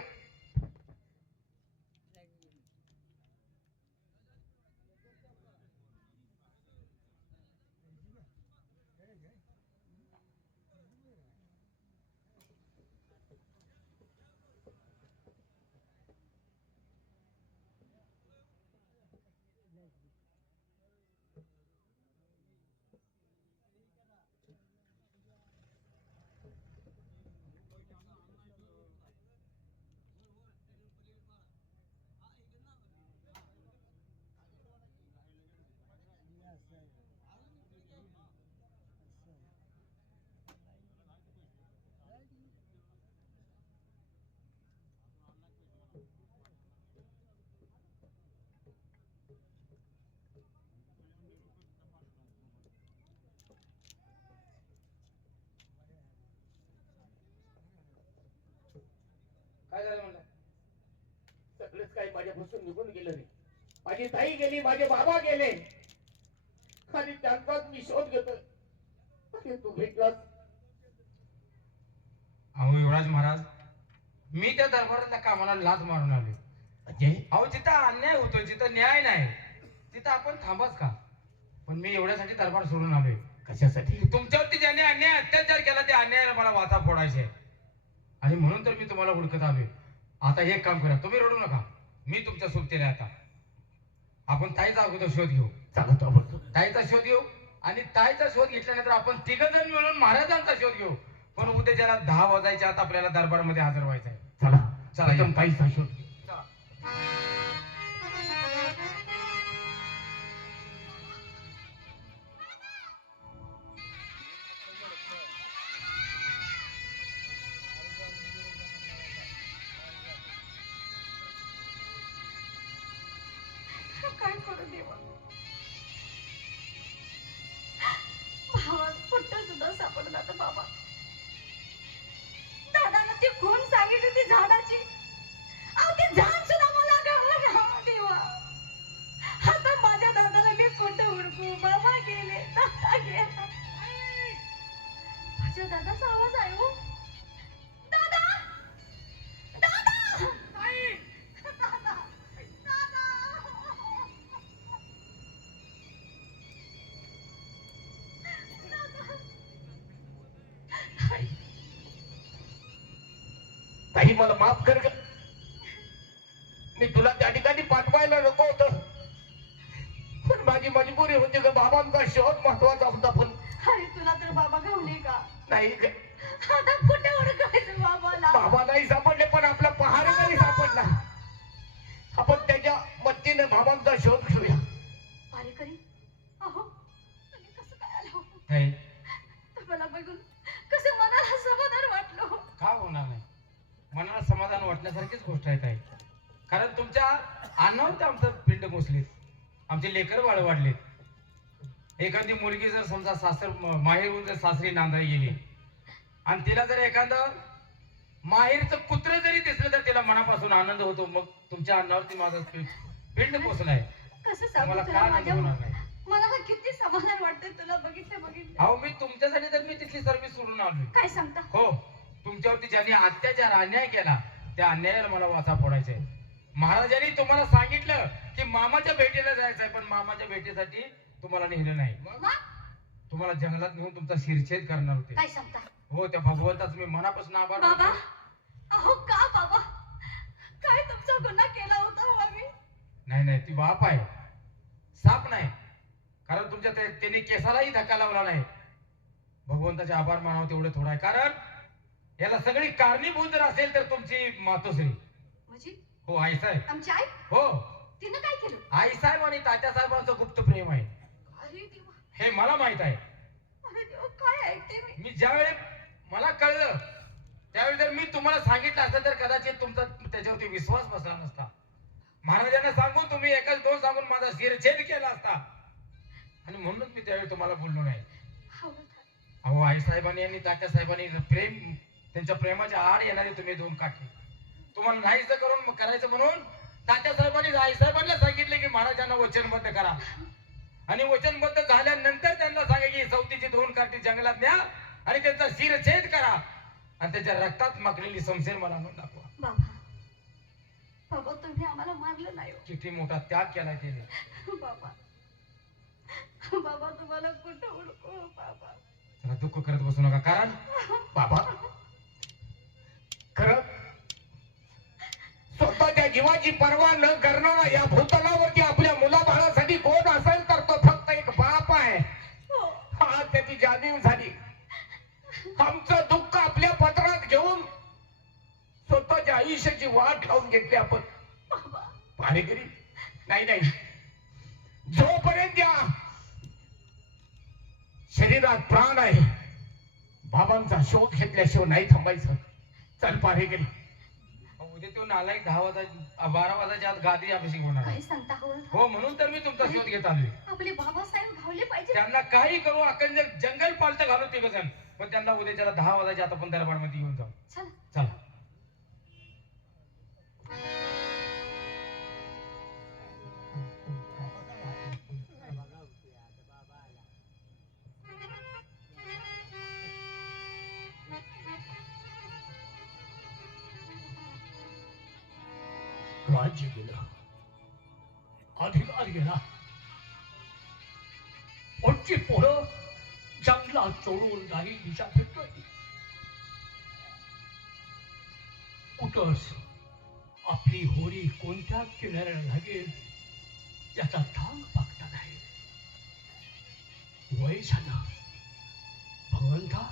काय झालं म्हणलं? सगळंच काही माझ्यापासून निघून गेलं रे. माझी ताई गेली, माझे बाबा गेले आणि त्यांचाच मी शोध घेतोय. आणि तू भेटलास. अहो युवराज महाराज, मी त्या दरबारातल्या कामाला लाज मारून आलो. अजय, अहो जिथं अन्याय होतोय, जिथं न्याय नाही, तिथं आपण थांबाच का? पण मी एवढ्यासाठी दरबार सोडून आलोय. कशासाठी? तुमच्यावरती ज्याने अन्याय अत्याचार केला त्या अन्यायाला मला वाचा फोडायचे आहे. आणि म्हणून तर मी तुम्हाला हुडकत आलोय. आता एक काम करा, तुम्ही रडू नका, मी तुमच्या सोबतीला आहे. आता आपण ताईचा अगोदर शोध घेऊ. चालत आवडतो. ताईचा शोध घेऊ आणि ताईचा शोध घेतल्यानंतर आपण तिघजण मिळून महाराजांचा शोध घेऊ. पण उद्या ज्याला 10 वाजायच्या आत आपल्याला दरबारमध्ये हजर व्हायचं आहे. चला चला, या. एकदम ताईचा शोध घे. काय करू देवा, भावात कुठं सुद्धा सापडला तर बाबा. दादाला ती कोण सांगितली ती झाडाची? अहो ते झाड सुद्धा मला कळलं ना देवा. आता माझ्या दादाला मी कुठं हुडकू? बाबा गेले, दादा गेला. माझ्या दादाचा आवाज आहे हो. दादा, दादा, आई, दादा, दादा. ताई मला माफ कर ग. मी तुला त्या ठिकाणी पाठवायला नको होतं, पण माझी मजबुरी होती ग. बाबांचा शोध महत्वाचा होता. पण अरे तुला तर बाबा घावले का? नाही ग. आता कुठे ओळखायचं बाबाला? बाबा नाही सापडले, पण आपला पहार नाही सापडला. आपण त्याच्या मदतीने बाबांचा शोध घेऊया. पारेकरी, अहो तुम्ही कसं काय आलो? ताई, तुम्हाला बघून कसं मनाला समाधान वाटलं. का होणार नाही? मनाला समाधान वाटण्यासारखीच गोष्ट आहे ताई. कारण तुमच्या अन्नावर आमचं पिंड पोचले, आमचे लेकर बाळ वाढले. एखादी मुलगी जर समजा सासर माहेरून जर सासरी नांदाई गेली आणि तिला जर एखादं माहेरचं कुत्र जरी दिसलं तर तिला मनापासून आनंद होतो. मग तुमच्या अन्नावरती माझं पिंड पोचलाय. कसं सांगू मला तुला का आनंद माझ्या होणार नाही? मनाला किती समाधान वाटतंय तुला बघितलं. अहो मी तुमच्यासाठी तर मी तिथली सर्व्हिस सोडून आलोय. काय सांगता? हो, तुमच्यावरती ज्यांनी अत्याचार अन्याय केला त्या अन्यायाला मला वाचा फोडायचा आहे. महाराजांनी तुम्हाला सांगितलं की मामाच्या भेटीला जायचंय, पण मामाच्या भेटीसाठी तुम्हाला नेलं नाही. मग तुम्हाला जंगलात नेऊन तुमचा शिरछेद करणार होते. काय सांगता हो, त्या भगवंताचं मी मनापासून आभार बाबा मानतो. अहो का बाबा काय तुमचा गुन्हा केला होता हो आम्ही नाही नाही, ती बाप आहे, साप नाही. कारण तुमच्या त्यांनी केसालाही धक्का लावला नाही. भगवंताचे आभार मानावं तेवढं थोडं आहे. कारण याला सगळी कारणीभूत जर असेल तर तुमची मातोश्री, म्हणजे हो आईसाहेब, आमची आई हो तिनं काय केलं आईसाहेब आणि तात्यासाहेबांचं गुप्त प्रेम आहे. अरे देवा हे मला माहित आहे. अरे देवा काय ऐकते मी मी ज्यावेळी मला कळलं त्यावेळी जर मी तुम्हाला सांगितलं असतं तर कदाचित तुमचा त्याच्यावरती विश्वास बसला नसता. महाराजांना सांगून तुम्ही एकच दोन सांगून माझा शिरछेद केला असता, आणि म्हणूनच मी त्यावेळी तुम्हाला बोललो नाही. अहो आईसाहेबांनी आणि तात्यासाहेबांनी प्रेम, त्यांच्या प्रेमाच्या आड येणारे तुम्ही दोन काठी, तुम्हाला नाहीच करून करायचं म्हणून तात्यासाहेबांनी आईसाहेबांना सांगितले की महाराजांना वचनबद्ध करा, आणि वचनबद्ध झाल्यानंतर त्यांना सांगा की सवतीची दोन काठी जंगलात न्या आणि त्यांचा शिरछेद करा, आणि त्याच्या रक्तात माखलेली समशेर मला आणून दाखवा. बाबा बाबा तुम्ही आम्हाला मारलं नाही हो. किती मोठा त्याग केलाय त्याने. बाबा बाबा तुम्हाला कुठं ओळखू बाबा त्याला दुःख करत बसू नका. कारण बाबा खरं स्वतःच्या जीवाची पर्वा न करणारा या भूतलावरती आपल्या मुलाबाळासाठी कोण असेल तर तो फक्त एक बाप आहे. हो हा त्याची जाणीव झाली. आमचं दुःख आपल्या पत्रात घेऊन स्वतःच्या आयुष्याची वाट लावून घेतली आपण. बाबा भाडेकरी नाही नाही, जोपर्यंत या शरीरात प्राण आहे बाबांचा शोध घेतल्याशिवाय नाही थांबायचं. चल पारेकरी. उद्या तो नालायक 12 वाजाच्या आत गादी अभिषेक होणार काय आहे. सांगता हो हो, म्हणून तर मी तुमचा शोध घेत आलोय. आपले बाबासाहेब घावले पाहिजे त्यांना काही करू आपण जंगल पालत घालू ते जण, पण त्यांना उद्याच्याला 10 वाजाच्या आत आपण दरबार मध्ये घेऊन जाऊ. चला चला. राज्य गेलं, अधिकार गेला, पोटची पोरं जंगलात चोरून नाही दिशा फिरतोय. कुठंच आपली होडी कोणत्या किनाऱ्याला लागेल याचा थांग पागता नाही. वय झालं भगवंता,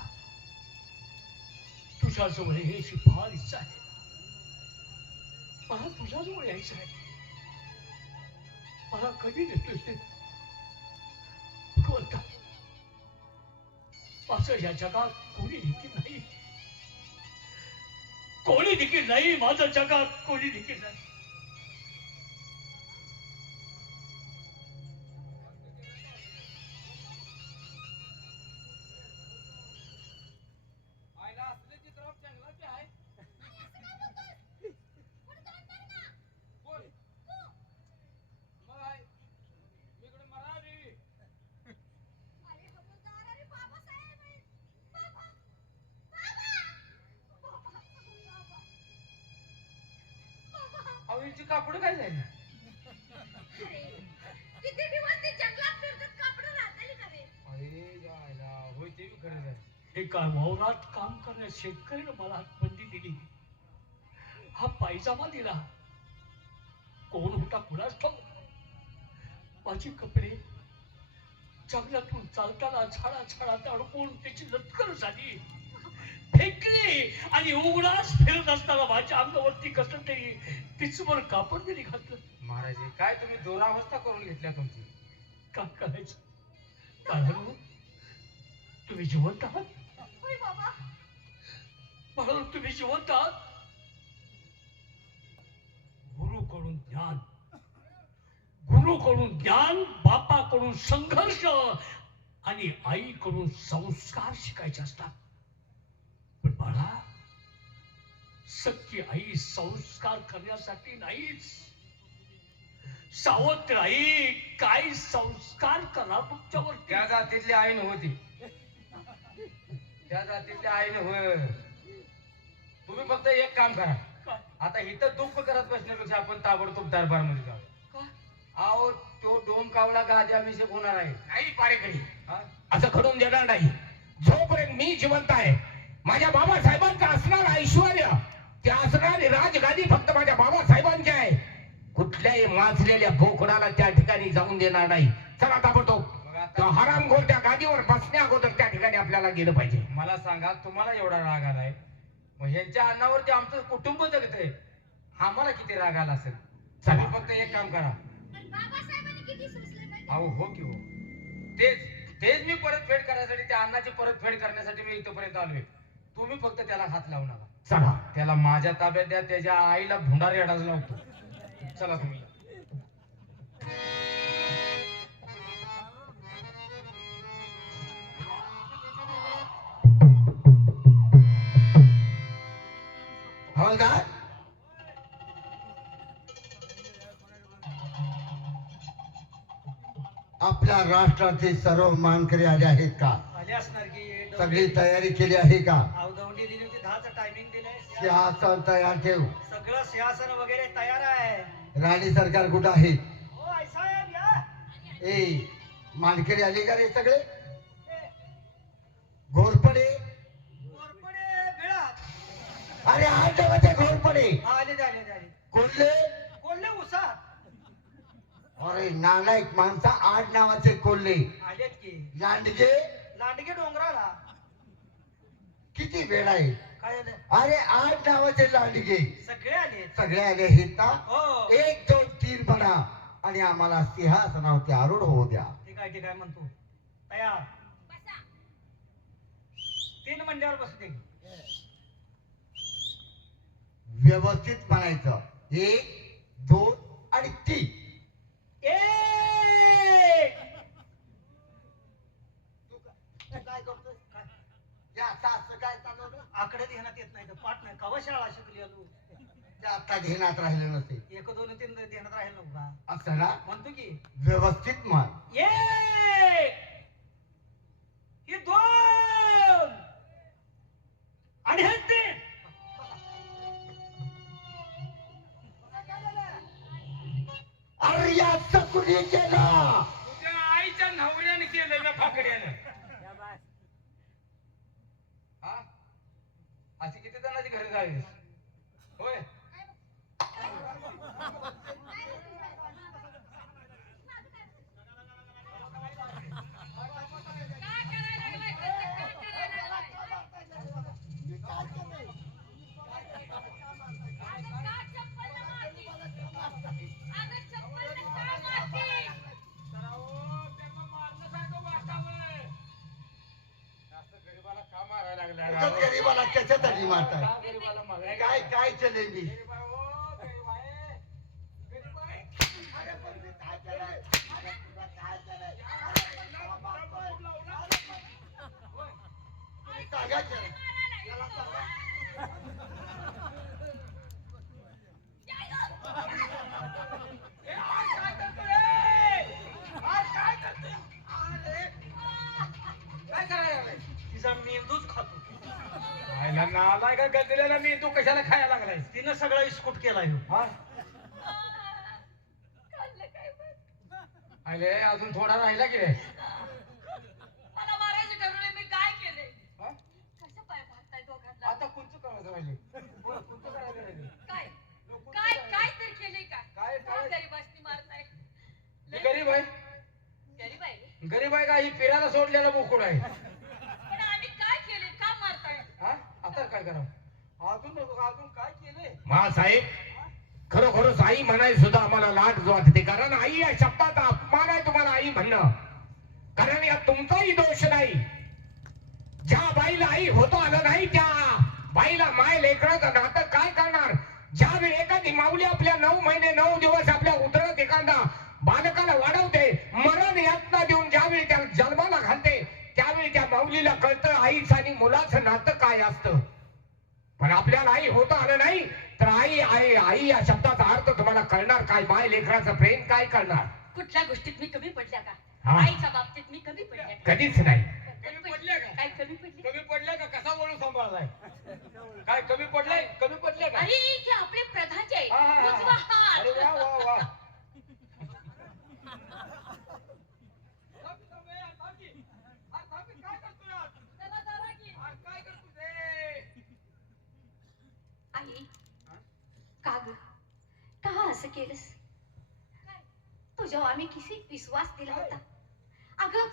तुझ्याजवळ यायची फार इच्छा आहे. मला तुझ्याजवळ यायचं आहे. मला कधी देतोय ते भगवंता. असं या जगात कोणी देखील नाही, कोणी देखील नाही. माझं जगात कोणी देखील नाही. आईला असले चित्र जंगलाचे आहे. बोल. मग आहे. मी इकडे मराठी. अहो हिची कापड काय झाली? किती दिवस ते जंगलात फिरतात कापड राहतली करे अरे जायला, होय ते बी खरंच आहे. एका वावरात काम करण्या शेतकरीनं मला बंदी दिली. हा पायजामा दिला. कोण होता कुणास ठाऊक. माझे कपडे जंगलातून चालताना झाडात अडकून त्याची लटकन झाली, फेकली, आणि उघडाच फिरत असताना माझ्या अंगावरती कसं तरी तिचवर कापड तरी घातलं. महाराज हे काय तुम्ही दुरावस्था करून घेतल्या तुमची. काय करायचं? बाळांनो, तुम्ही जिवंत आहात. होय बाबा बाळांनो, तुम्ही जिवंत आहात. गुरुकडून ज्ञान, बापाकडून संघर्ष आणि आईकडून संस्कार शिकायचे असतात. पण बाळा, सख्खी आई संस्कार करण्यासाठी नाहीच, सावत्र आई काय संस्कार करणार तुमच्यावर. त्या जातीतली आई नव्हती, त्या जातीतल्या आई नव्ह. तुम्ही फक्त एक काम करा, आता इथं दुःख करत बसण्यापेक्षा आपण ताबडतोब दरबारमध्ये जाऊ. का? अहो तो डोम कावळा गाजाभिषेक होणार आहे. नाही पारेकरी, हा? असं घडून देणार नाही. जोपर्यंत मी जिवंत आहे, माझ्या बाबासाहेबांचं असणार ऐश्वर, ते असणारी राजगादी फक्त माझ्या बाबासाहेबांची आहे. कुठल्याही माजलेल्या बोकडाला त्या ठिकाणी जाऊन देणार नाही. चला ताबडतोब मग आता त्या हरामखोर त्या गादीवर बसण्या अगोदर त्या ठिकाणी आपल्याला गेलं पाहिजे. मला सांगा, तुम्हाला एवढा राग आलाय, मग ह्यांच्या अन्नावरती आमचं कुटुंब जगतंय, आम्हाला किती राग आला असेल. चला. तुम्ही फक्त एक काम करा. पण बाबासाहेबांनी किती सोसले माहिती? अहो हो की हो, तेच मी परतफेड करण्यासाठी, त्या अन्नाची परतफेड करण्यासाठी मी इथपर्यंत आलोय. तुम्ही फक्त त्याला हात लावू नका. चला. त्याला माझ्या ताब्यात द्या, त्याच्या आईला भुंडारी अडाच लावतो. चला तुम्ही. हवालदार, आपल्या राष्ट्राचे सर्व मानकरी आले आहेत का? आले असणार की सगळी तयारी केली आहे का? अवदवणी दिली होती, 10चं टायमिंग दिलंय. सिंहासन तयार ठेव. सगळं सिंहासन वगैरे तयार आहे. राणी सरकार कुठं आहेत? हो आई साहेब या. ए, मानकरी आले का रे सगळे? घोरपडे, कोरपडे बिळात. अरे आठ जगाचे घोरपडे. आले आले आले. कोल्हे, कोल्हे उसात. अरे नालायक माणसा, आठ नावाचे कोल्हे. आलेत की. लांडगे, लांडगे डोंगराला. किती वेळ आहे? काय झालं? अरे आठ नावाचे लांडगे सगळे आले. सगळे आले आहेत ना? हो. 1 2 3 म्हणा आणि आम्हाला सिंहासनावरती आरूढ होऊ द्या. ठीक आहे म्हणतो. तयार. 3 मंड्यावर बसू दे. व्यवस्थित म्हणायचं. 1 2 आणि 3. एक. तू काय करतोय? काय? या असं काय चालवलं? आकडे ध्यानात येत नाही तर पाठ नाही. कवा शाळा शिकली आलो. ते आता ध्यानात राहिलं नसेल. 1 2 3 ध्यानात राहील नव्हता. असं ना? म्हणतो की व्यवस्थित म्हण. एक. हे 2 आणि हे 3. अरे या कुणी केलं? तुझ्या आईच्या नवऱ्याने केलं ना फाकड्यानं. हा? अशी किती जणांची घरी जावीस होय? गरीबाला का मारायला लागला? उगाच गरीबाला कशासाठी मारताय? का गरीबाला मारायला? काय काय केलंय मी? गरीब आहे, ओ, गरीब आहे. गरीब आहे. अरे पण मी काय केलंय? अरे तुला काय केलंय? तुम्ही सांगायचं. याला सांगा. ए, आज काय करतोय रे? आज काय करतोय? अरे, काय करायला लागलाय? तिचा मेंदूच खातो. खायला नालाय का गजलेला मी, तू कशाला खायला लागलाय? तिनं सगळा इस्कूट केलाय ह्यो. हा? खाल्लं काय पण? अरे अजून थोडा राहिला की रे? मला मारायचं ठरवलंय, मी काय केलंय? हा? कसं पाय भागताय दोघांना? आता कुंच करायचं राहिले? कुंच करायचं राहिले? काय कुंच काय करायचं. काय तर केलंय काय? काय- का काय? गरिबासनी मारताय? ही गरीब आहे? गरीब आहे रे. गरीब आहे का ही फिरायला सोडलेला बोकुड आहे? पण आम्ही काय केलंय? का मारताय? हा? आता काय करावं? अजून काय केलंय? साहेब, खरोखरच आई म्हणाय सुद्धा आम्हाला लाट वाटते. कारण आई या शब्दाचा अपमान आहे तुम्हाला आई म्हणणं. कारण या तुमचाही दोष नाही. ज्या बाईला आई होतो आलं नाही, त्या बाईला माय लेकराचं नातं काय करणार? ज्यावेळी एखादी माऊली आपल्या 9 महिने 9 दिवस आपल्या उतरत एखादा बालकाला वाढवते, मरण यातना देऊन ज्यावेळी त्याला जन्माला घालते, त्यावेळी त्या माऊलीला कळतं आईचं आणि मुलाचं नातं काय असतं. पण आपल्याला आई होतं आलं नाही, तर आई आई आई या शब्दाचा अर्थ तुम्हाला कळणार काय? माय लेकराचं प्रेम काय करणार? कुठल्या गोष्टीत मी कमी पडल्या का? हा. आईच्या बाबतीत मी कमी पडल्या का? कधीच नाही. कमी पडल्या का? काय कमी कमी पडले कमी पडले का कसा वळू सांभाळलाय काय कमी पडलंय कमी पडले का अरे हे आपले प्रधानचे आहे. हा, हा, हा. उजवा हात. अरे वा वा वा आई का ग का असं केलंस तुझ्यावर आम्ही किती विश्वास दिला होता अगं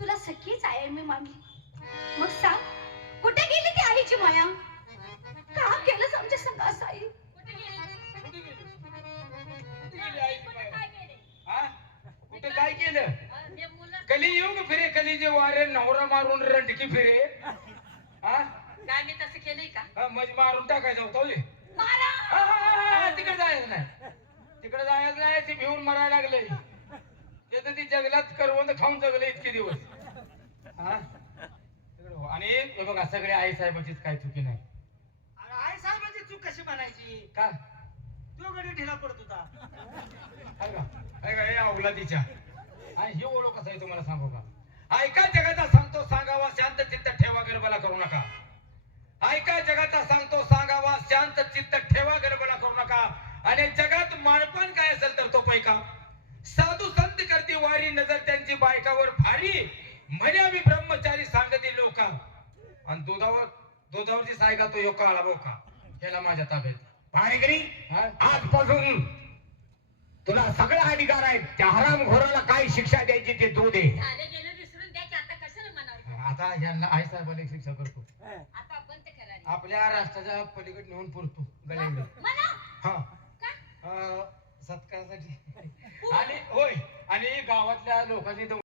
तुला सखीच आहे मी मानली मग सांग कुठे गेली ती आईची माया का केलंस आमच्या संग असं आई कुठे काय केलं कली येऊ का फिरे कलीचे वारे नवरा मारून रंडकी फिरे हा काय मी तसं केलंय का म्हणजे मारून टाकायचं होतं होय. मारा तिकडे जायचं नाही तिकडे जायचं नाही ते भिवून मरायला लागले ते तर ती जंगलात करवंद खाऊन जगले इतके दिवस हा तिकडे हो. आणि हे बघा सगळे आई साहेबाचीच काही चुकी नाही अरे आई साहेबाची चूक कशी म्हणायची का तो गडी ढिला पडत होता आहे का हे अवलादीच्या आणि ही ओळख कसं आहे तुम्हाला सांगू का ऐका जगाचा सांगतो सांगावा शांत चित्त ठेवा गरबला करू नका ऐका जगाचा सांगतो सांगावा शांत चित्त ठेवा गरबला करू नका आणि जगात मानपण काय असेल तर तो पैका साधू संत करती वारी नजर त्यांची बायकावर भारी म्हणे आम्ही ब्रह्मचारी सांगते लोक आणि दुधावरची सायका तो योका आला बोका केला माझ्या ताब्यात पारेकरी हा? आजपासून तुला सगळा अधिकार आहे त्या हरामखोराला काय शिक्षा द्यायची ते तू दे झाले गेलं विसरून द्यायचे आता कशाला म्हणावं आता यांना आई साहेबाला एक शिक्षा करतो आता बंद करा रे. आपल्या राष्ट्राच्या पलीकडे नेऊन पुरतो गलेंडे म्हणा हा का सत्कारासाठी आणि होय आणि गावातल्या लोकांनी